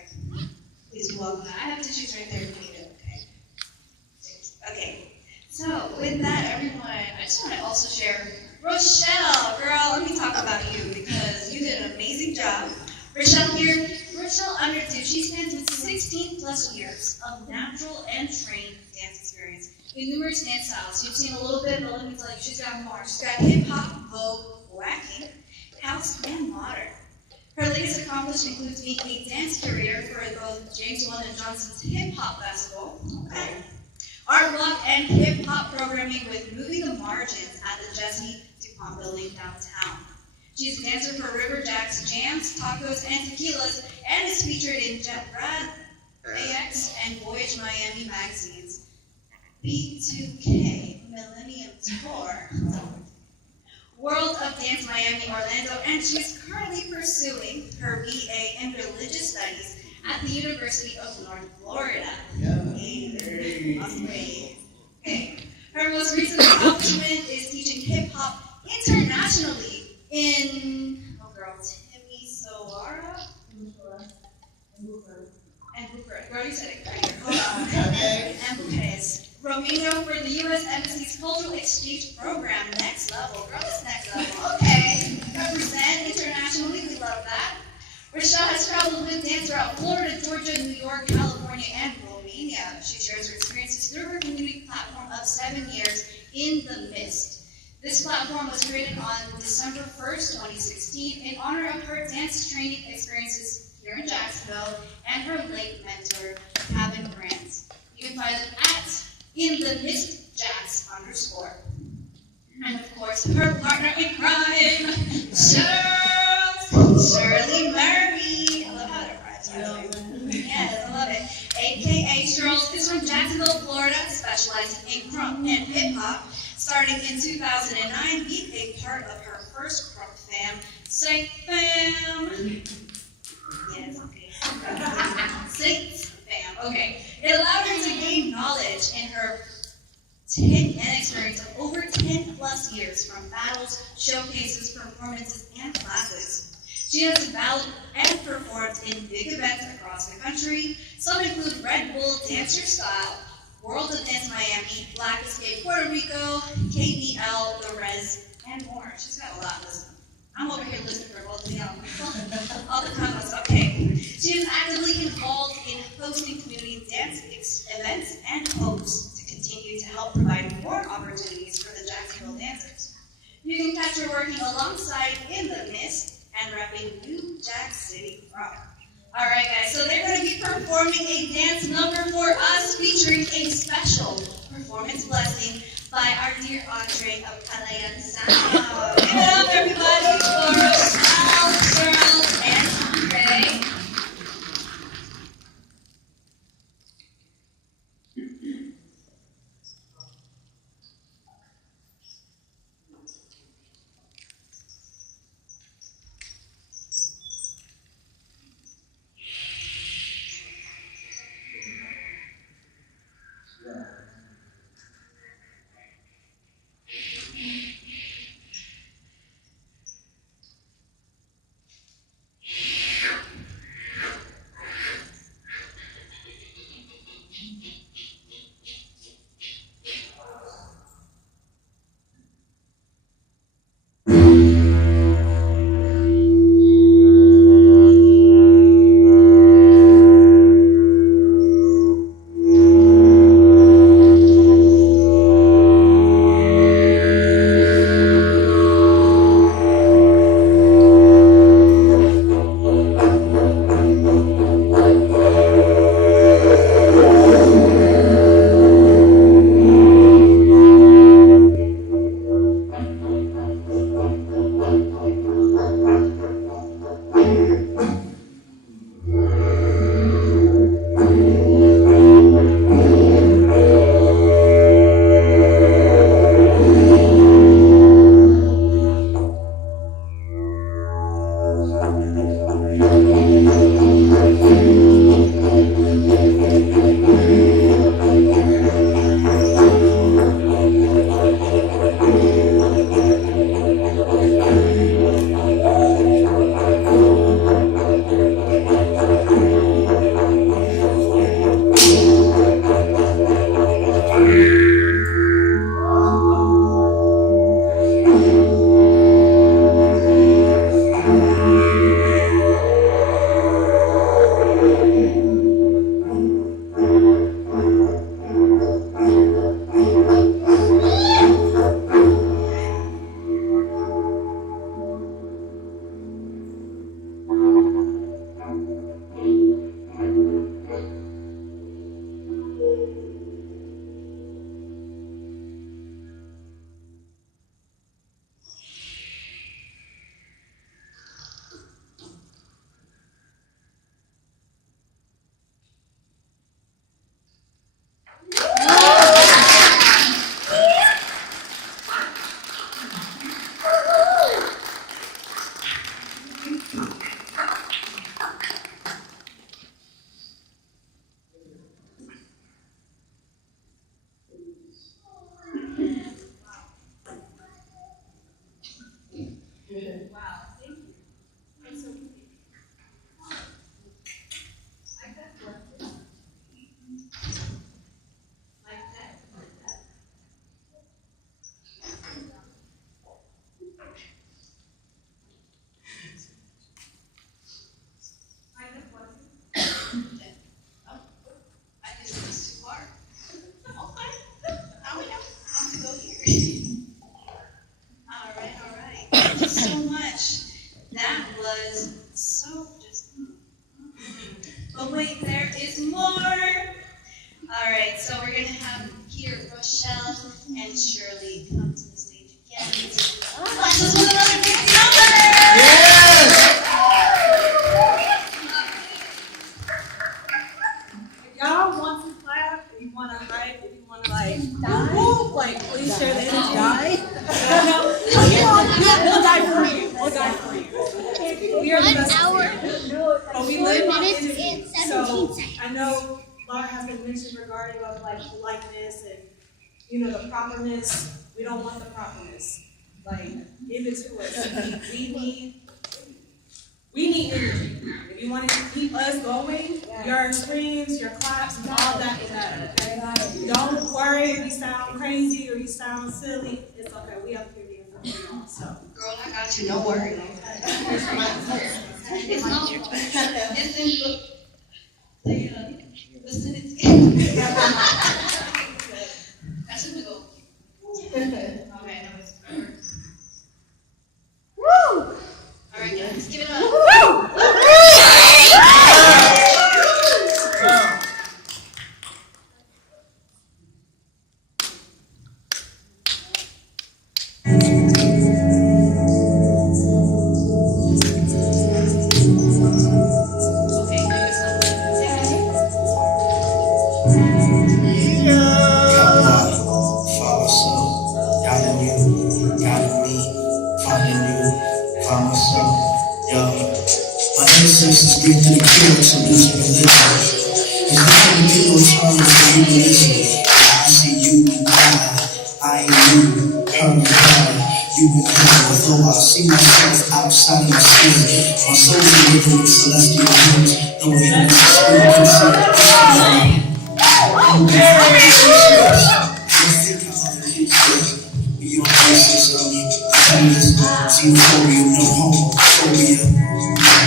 Please, welcome that. I have tissues right there if you need it, okay? Okay. So with that, everyone, I just want to also share Rochelle, girl, let me talk about you because you did an amazing job. Rochelle here, Rochelle undertook, she spent 16 plus years of natural and trained dance experience in numerous dance styles. You've seen a little bit, but let me tell you, she's got more. She's got hip hop, vogue, wacky, house, and modern. Her latest accomplishment includes being a dance curator for both James Weldon Johnson's Hip Hop Festival, art block, and hip hop programming with Moving the Margins at the Jesse DuPont Building downtown. She's a dancer for River Jack's Jams, Tacos, and Tequilas, and is featured in Jet Brad, AX, and Voyage Miami magazines. B2K Millennium Tour, World of Dance Miami Orlando, and she's currently pursuing her BA in Religious Studies at the University of North Florida. Okay. Her most recent accomplishment is teaching hip hop internationally in Timmy Soara and Bucharest. Girl, you said it correctly. Hold on. And Bucharest. Romania for the U.S. Embassy's Cultural Exchange Program. Next level. Girl, it's next level. Okay. Represent internationally. We love that. Rochelle has traveled with dance throughout Florida, Georgia, New York, California, and Romania. She shares her experiences through her community platform of 7 years in the Mist. This platform was created on December 1st, 2016 in honor of her dance training experiences here in Jacksonville and her late mentor, Kevin Grant. You can find them at InTheMistJax_. And of course, her partner in crime, Shirley Murray. I love how it rhymes. Yes, I love it. AKA Shirls is from Jacksonville, Florida, specializing in crump and hip hop. Starting in 2009, being a part of her first crump fam, Saint Fam. Yes, okay. Saint Fam. Okay. It allowed her to gain knowledge in her and experience of over 10 plus years from battles, showcases, performances, and classes. She has developed and performed in big events across the country. Some include Red Bull Dance Your Style, World of Dance Miami, Black Escape Puerto Rico, KBL, The Res, and more. She's got a lot to listen. I'm over here listening for both of y'all. All the comments, okay. She is actively involved in hosting community dance events and hopes to continue to help provide more opportunities for the Jacksonville dancers. You can catch her working alongside In the Mist and repping New Jack City Rock. All right, guys, so they're going to be performing a dance number for us featuring a special performance blessing by our dear Andre of Calayan Sound. Give it up, everybody, for Rochelle, Girls, and Andre. so just. But wait, there is more. All right, so we're gonna have here Rochelle and Shirley come to the stage again. Bless us with another big number. If y'all want to clap, if you want to hype, if you want to like please share the energy. We'll die for you. We'll die for you. We are the 1 best. hour, But we 4 live on minutes, energy. and 17 So seconds. I know Laura has been mentioned regarding of like politeness and the properness. We don't want the properness. Like give it to us. We need energy. If you want to keep us going, your screams, your claps, and all that will matter. Okay? Don't worry if you sound crazy or you sound silly. It's okay. We up here being for you. So. Girl, I got you. Don't worry. It's not your turn. It's in book. Listen, it's that's in the go. Okay, that was good. Woo! All right, guys, give it up. Ancestors bring to the kill to lose religion. There's nothing to do no time for you to listen. I see you and I ain't you, her and God, you and him. Although I see myself outside of my skin, my soul's a rhythm with celestial hymns. No hidden spirit can see the distance. I'm think how other kids think. Beyond racism, kindness, xenophobia, no homophobia.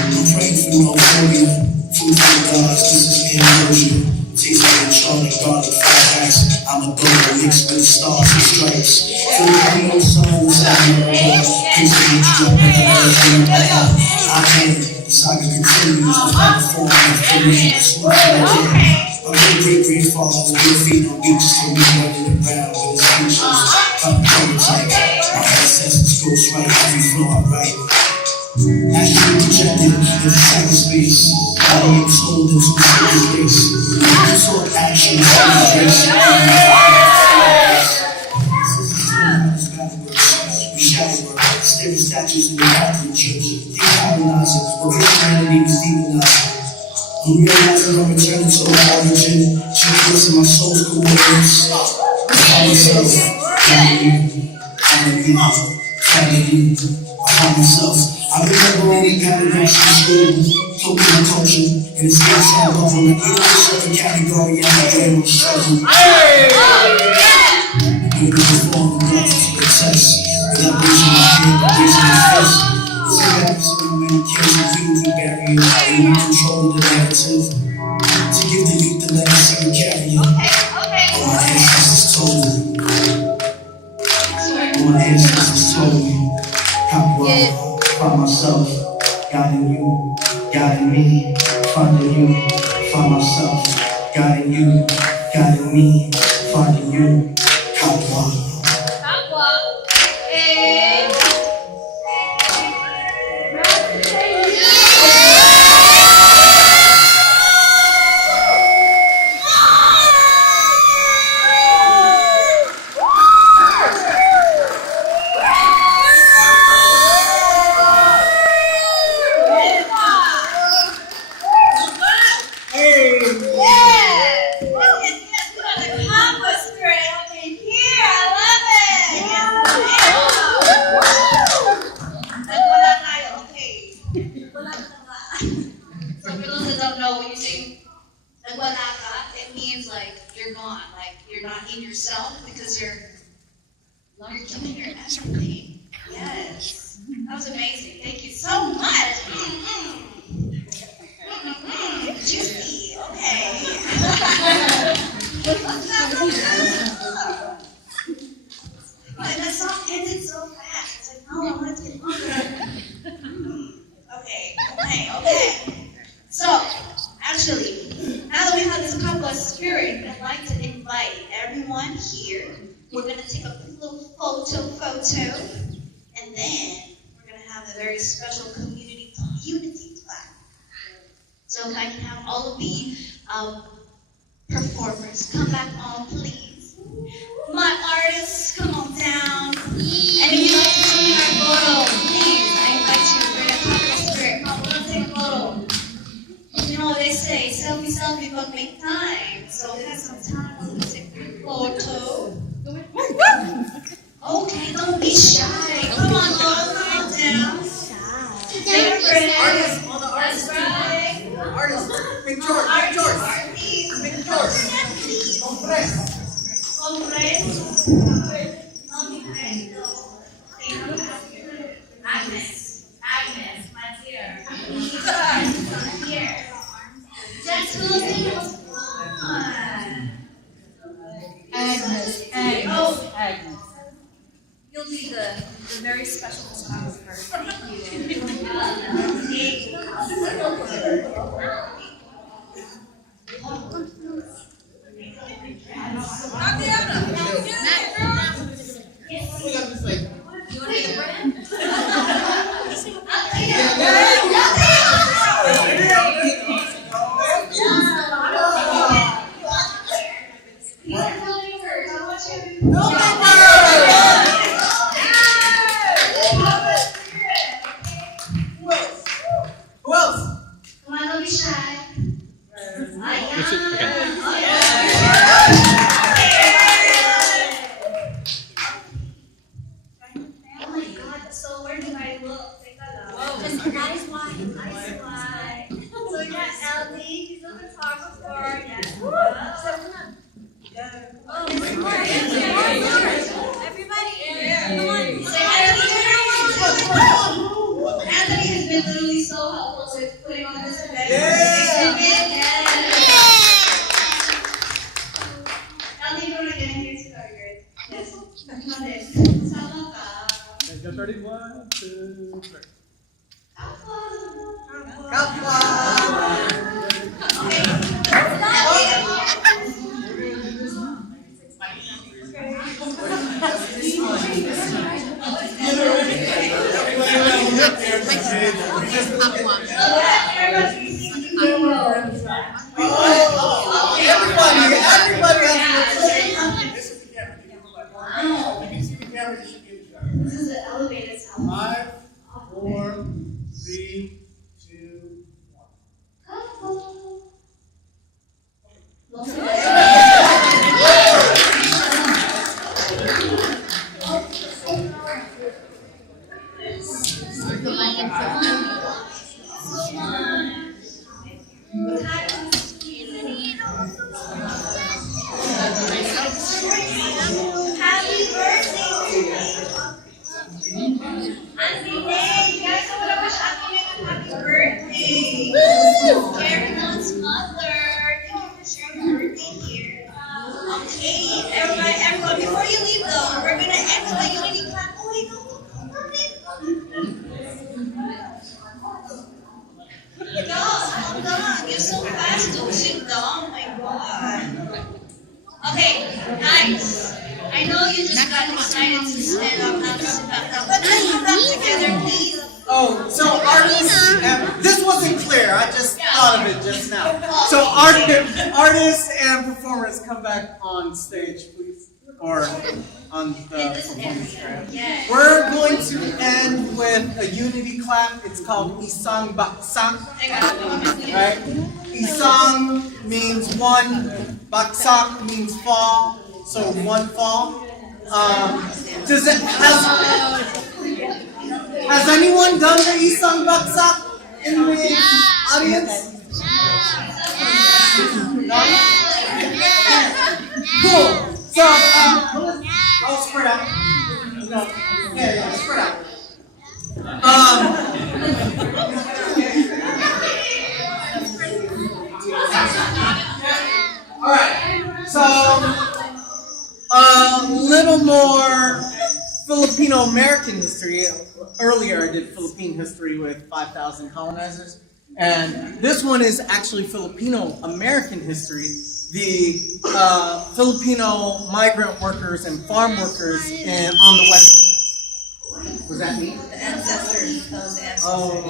I'm praying for no phobia. Food for the gods, this is ambrosia. Tastes like a charted garlic fried rice. I'm a gold mixed with stars and stripes. Feel like no sun inside my heart. Tastes like a drop in the earth in my heart. I am. The saga continues. The final form of the man. Smooth like that. My great-great-grandfather was feet on beaches for me running around with his features. I'm prototype. My ancestors ghost right every floor I write. Actually projected into cyberspace. I am told into cyberspace. You talk action, space. We shadow work, staring statues in the Catholic Church. Decolonizing, where Christianity was demonized. I'm realizing I'm returning to my origin. Jesus in my soul's coordinates. I find myself, finding you, finding you, I find myself. I remember when we got in school, talking about culture, and it's still trying to bubble like certain category, and I dream of struggle. You can perform the love to the test, without raising my hand, raising my fist. It's a baptism of many kids and things we bury, and we control the narrative, to give the youth the legacy we carry. All my ancestors told me. All my ancestors told me. KAPWA. Find myself, God in you, God in me, finding you, find myself, God in you, God in me, finding you, KAPWA. KAPWA. Hey. Jumping your everything. Yes. That was amazing. Thank you so much. Juicy. Okay. That song ended so fast. It's like, oh, I want to get longer. Okay. Okay. So, actually, now that we have this KAPWA spirit, I'd like to invite everyone here. We're going to take a quick little photo, and then we're going to have a very special community unity clap. So if I can have all of the performers come back on, please. My artists, come on down. And if you'd like to take our photo, please, I invite you to bring a KAPWA spirit. Come on, let's take a photo. You know what they say, selfie, but make time. So have some time to take a photo. Okay, don't be shy. Come on, Laura, come on down. Take a breath. Artists, all the artists. That's right. Artists, big George, big George. Big George. Agnes, my dear. Here. Just Filipinos, come on. Agnes. Oh, Agnes. you'll be the very special photographer. Thank you. Who else? Come on, don't be shy. Oh my God, so where do I look? Take a look. Just eyes wide, eyes wide. So we got LD, he's a photographer. Yes. Oh, everybody, come on. Say hi. Anthony has been literally so helpful with putting on this event. Anthony, you want to get in here to start yours? Yes. Come on, this. Sama ka. Get ready, 1, 2, 3. This is the elevator sound. 5, 4, 3, 2, Happy birthday to me. Auntie May, you guys know what I wish Auntie May a happy birthday. Everyone's mother. Thank you for sharing your birthday here. Okay, everyone, before you leave though, we're gonna end with a unity clap. Oh wait, no. Hold on. You're so fast. Don't sit down. Oh my God. Okay, guys. I know you just got excited to stand up now to sit back down. But let's come back together, please. Oh, so artists, this wasn't clear, I just thought of it just now. So artists and performers come back on stage, please, or on the performance track. Yes. We're going to end with a unity clap. It's called Isang Baksak, right? Isang means one, Baksak means fall, so one fall. Has anyone done the Isang Baksak in the audience? No? Cool. So, I'll spread out. No. Yeah, spread out. Alright, so a little more Filipino American history. earlier I did Philippine history with 5,000 colonizers. And this one is actually Filipino-American history. The Filipino migrant workers and farm workers on the West. Was that me? The ancestors. Those ancestors. Oh,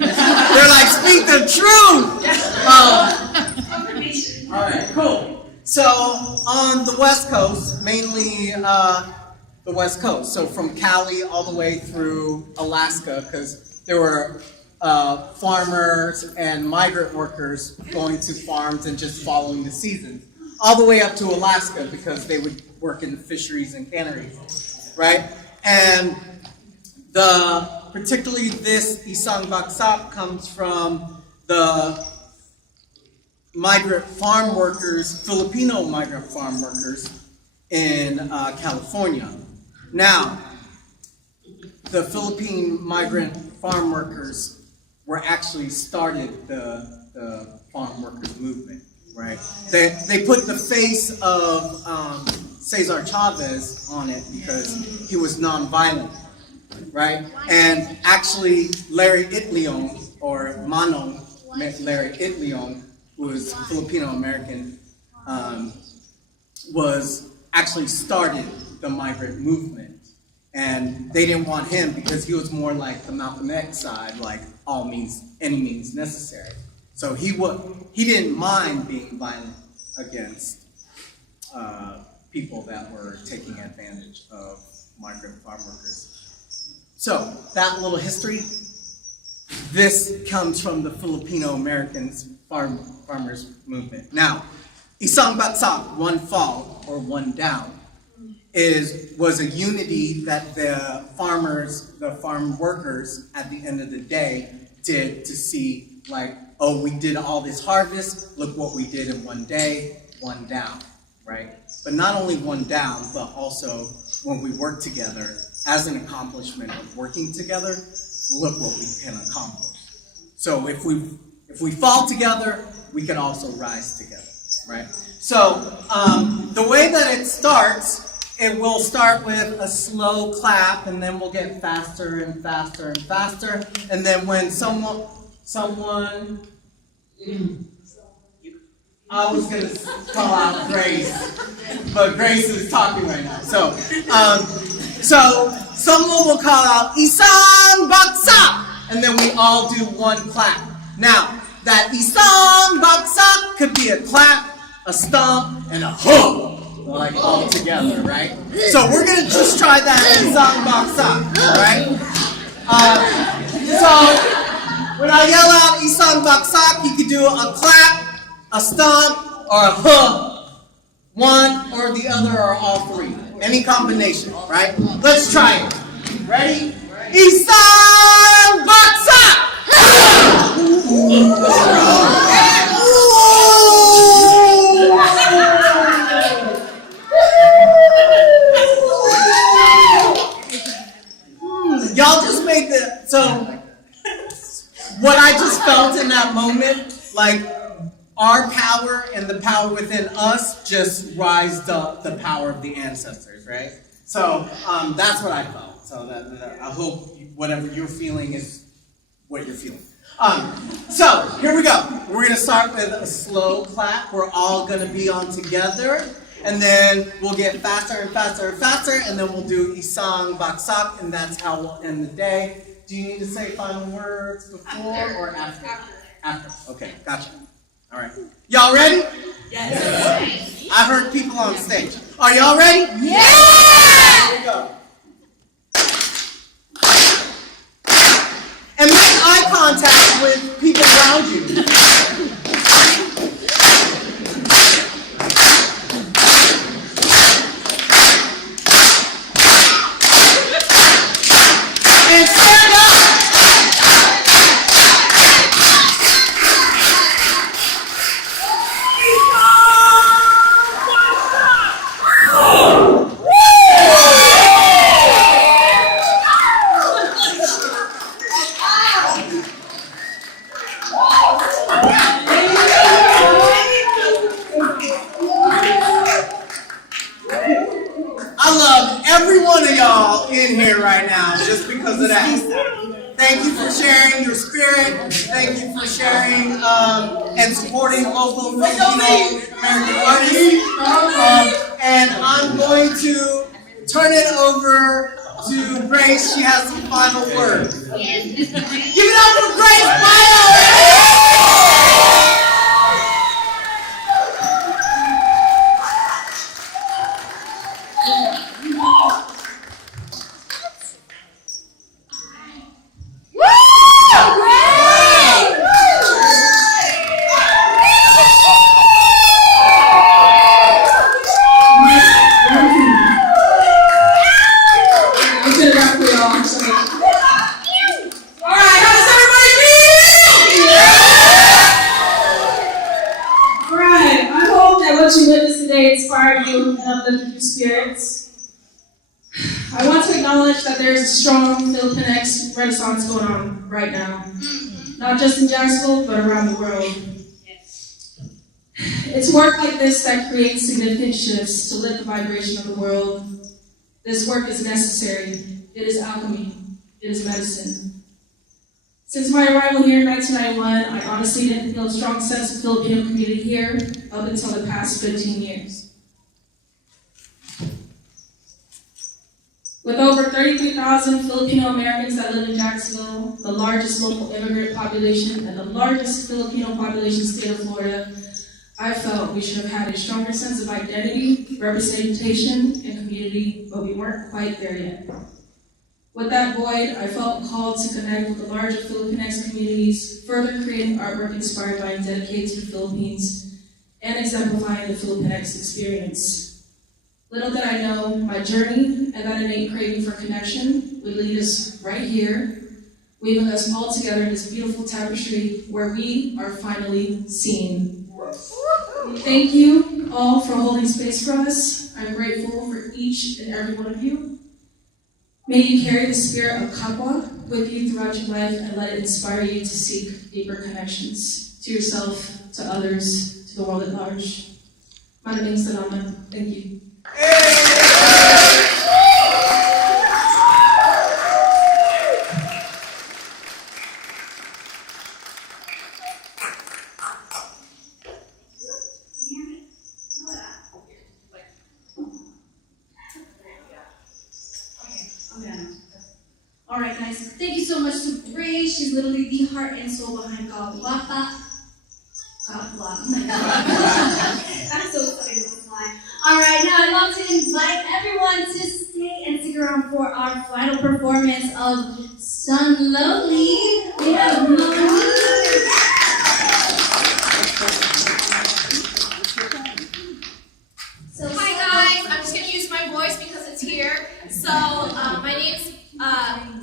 they're like, speak the truth! All right, cool. So on the West Coast, mainly the West Coast, so from Cali all the way through Alaska, because there were farmers and migrant workers going to farms and just following the seasons, all the way up to Alaska because they would work in the fisheries and canneries, right? And particularly this Isang Baksak comes from the migrant farm workers, Filipino migrant farm workers in California. Now, the Philippine migrant farm workers were actually started the farm workers movement, right? They put the face of Cesar Chavez on it because he was nonviolent, right? And actually, Larry Itliong, or Manong Larry Itliong, who was Filipino-American, was actually started the migrant movement. And they didn't want him because he was more like the Malcolm X side, like any means necessary. So he didn't mind being violent against people that were taking advantage of migrant farm workers. So that little history, this comes from the Filipino-Americans farmers movement. Now, Isang Baksak, one fall or one down, was a unity that the farm workers at the end of the day did to see, like, oh, we did all this harvest, look what we did in one day, one down, right? But not only one down, but also when we work together as an accomplishment of working together, look what we can accomplish. So if we fall together, we can also rise together, right? So the way that it starts, it will start with a slow clap, and then we'll get faster and faster and faster. And then when someone, I was gonna call out Grace, but Grace is talking right now. So someone will call out Isang Baksak, and then we all do one clap. Now that Isang Baksak could be a clap, a stomp, and a hook. Like all together, right? So we're gonna just try that Isang Baksak, right? So when I yell out Isang Baksak, you can do a clap, a stomp, or a hook. One or the other or all three. Any combination, right? Let's try it. Ready? Isang Baksak! Y'all just made what I just felt in that moment, like our power and the power within us just rised up the power of the ancestors, right? So that's what I felt. So that I hope whatever you're feeling is what you're feeling. So here we go. We're gonna start with a slow clap. We're all gonna be on together. And then we'll get faster and faster and faster, and then we'll do Isang Baksak, and that's how we'll end the day. Do you need to say final words before or after? After. Okay, gotcha. All right. Y'all ready? Yes. I heard people on stage. Are y'all ready? Yes! Here we go. And make eye contact with people around you. because of that. Thank you for sharing your spirit. Thank you for sharing and supporting local Filipino American artists. And I'm going to turn it over to Grace. She has some final words. Give it up for Grace Mayo! Inspired you and uplifted your spirits. I want to acknowledge that there is a strong Filipinx renaissance going on right now. Not just in Jacksonville, but around the world. It's work like this that creates significant shifts to lift the vibration of the world. This work is necessary. It is alchemy. It is medicine. Since my arrival here in 1991, I honestly didn't feel a strong sense of Filipino community here up until the past 15 years. With over 33,000 Filipino Americans that live in Jacksonville, the largest local immigrant population and the largest Filipino population state of Florida, I felt we should have had a stronger sense of identity, representation, and community, but we weren't quite there yet. With that void, I felt called to connect with the larger Filipinx communities, further creating artwork inspired by and dedicated to the Philippines, and exemplifying the Filipinx experience. Little did I know, my journey and that innate craving for connection would lead us right here, weaving us all together in this beautiful tapestry where we are finally seen. Thank you all for holding space for us. I'm grateful for each and every one of you. May you carry the spirit of KAPWA with you throughout your life and let it inspire you to seek deeper connections to yourself, to others, to the world at large. Maraming salamat. Thank you. Alright guys, thank you so much to Grace. She's literally the heart and soul behind KAPWA. KAPWA. Oh my god. I'm so sorry this line. Alright, now I'd love to invite everyone to stay and stick around for our final performance of Sun Lovely. We have Hi guys, I'm just going to use my voice because it's here. So, my name's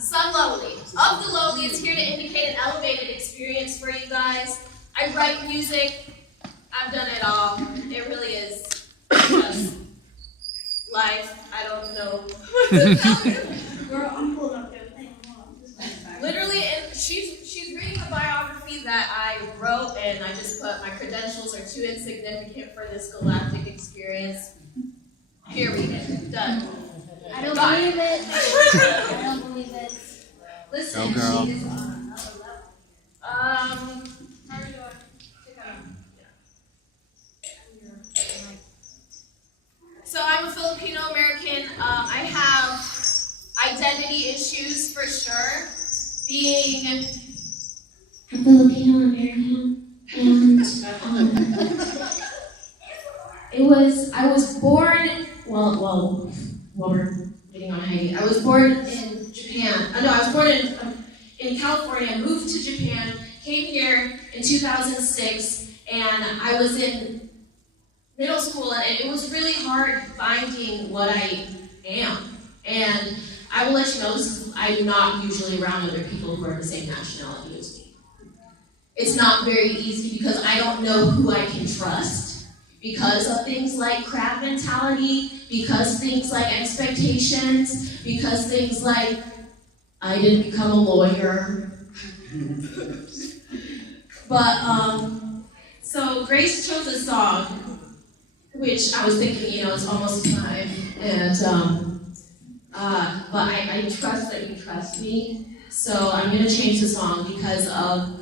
Sun Lovely. Of the Lowly is here to indicate an elevated experience for you guys. I write music. I've done it all. It really is just life. I don't know. Girl, I'm pulling up there. Literally, she's reading a biography that I wrote, and I just put my credentials are too insignificant for this galactic experience. Here we go. Done. I don't believe it. I don't believe it. Listen, Go, girl. she is on another level. How are you doing? So I'm a Filipino American. I have identity issues for sure. Being a Filipino American, and I was born. Well, we're getting on Heidi. I was born in Japan. No, I was born in California. Moved to Japan. Came here in 2006, and I was in middle school, and it was really hard finding what I am. And I will let you know, I'm not usually around other people who are the same nationality as me. It's not very easy because I don't know who I can trust because of things like crab mentality, because things like expectations, because things like I didn't become a lawyer. But, so Grace chose a song, which I was thinking, it's almost time, and but I trust that you trust me. So I'm gonna change the song because of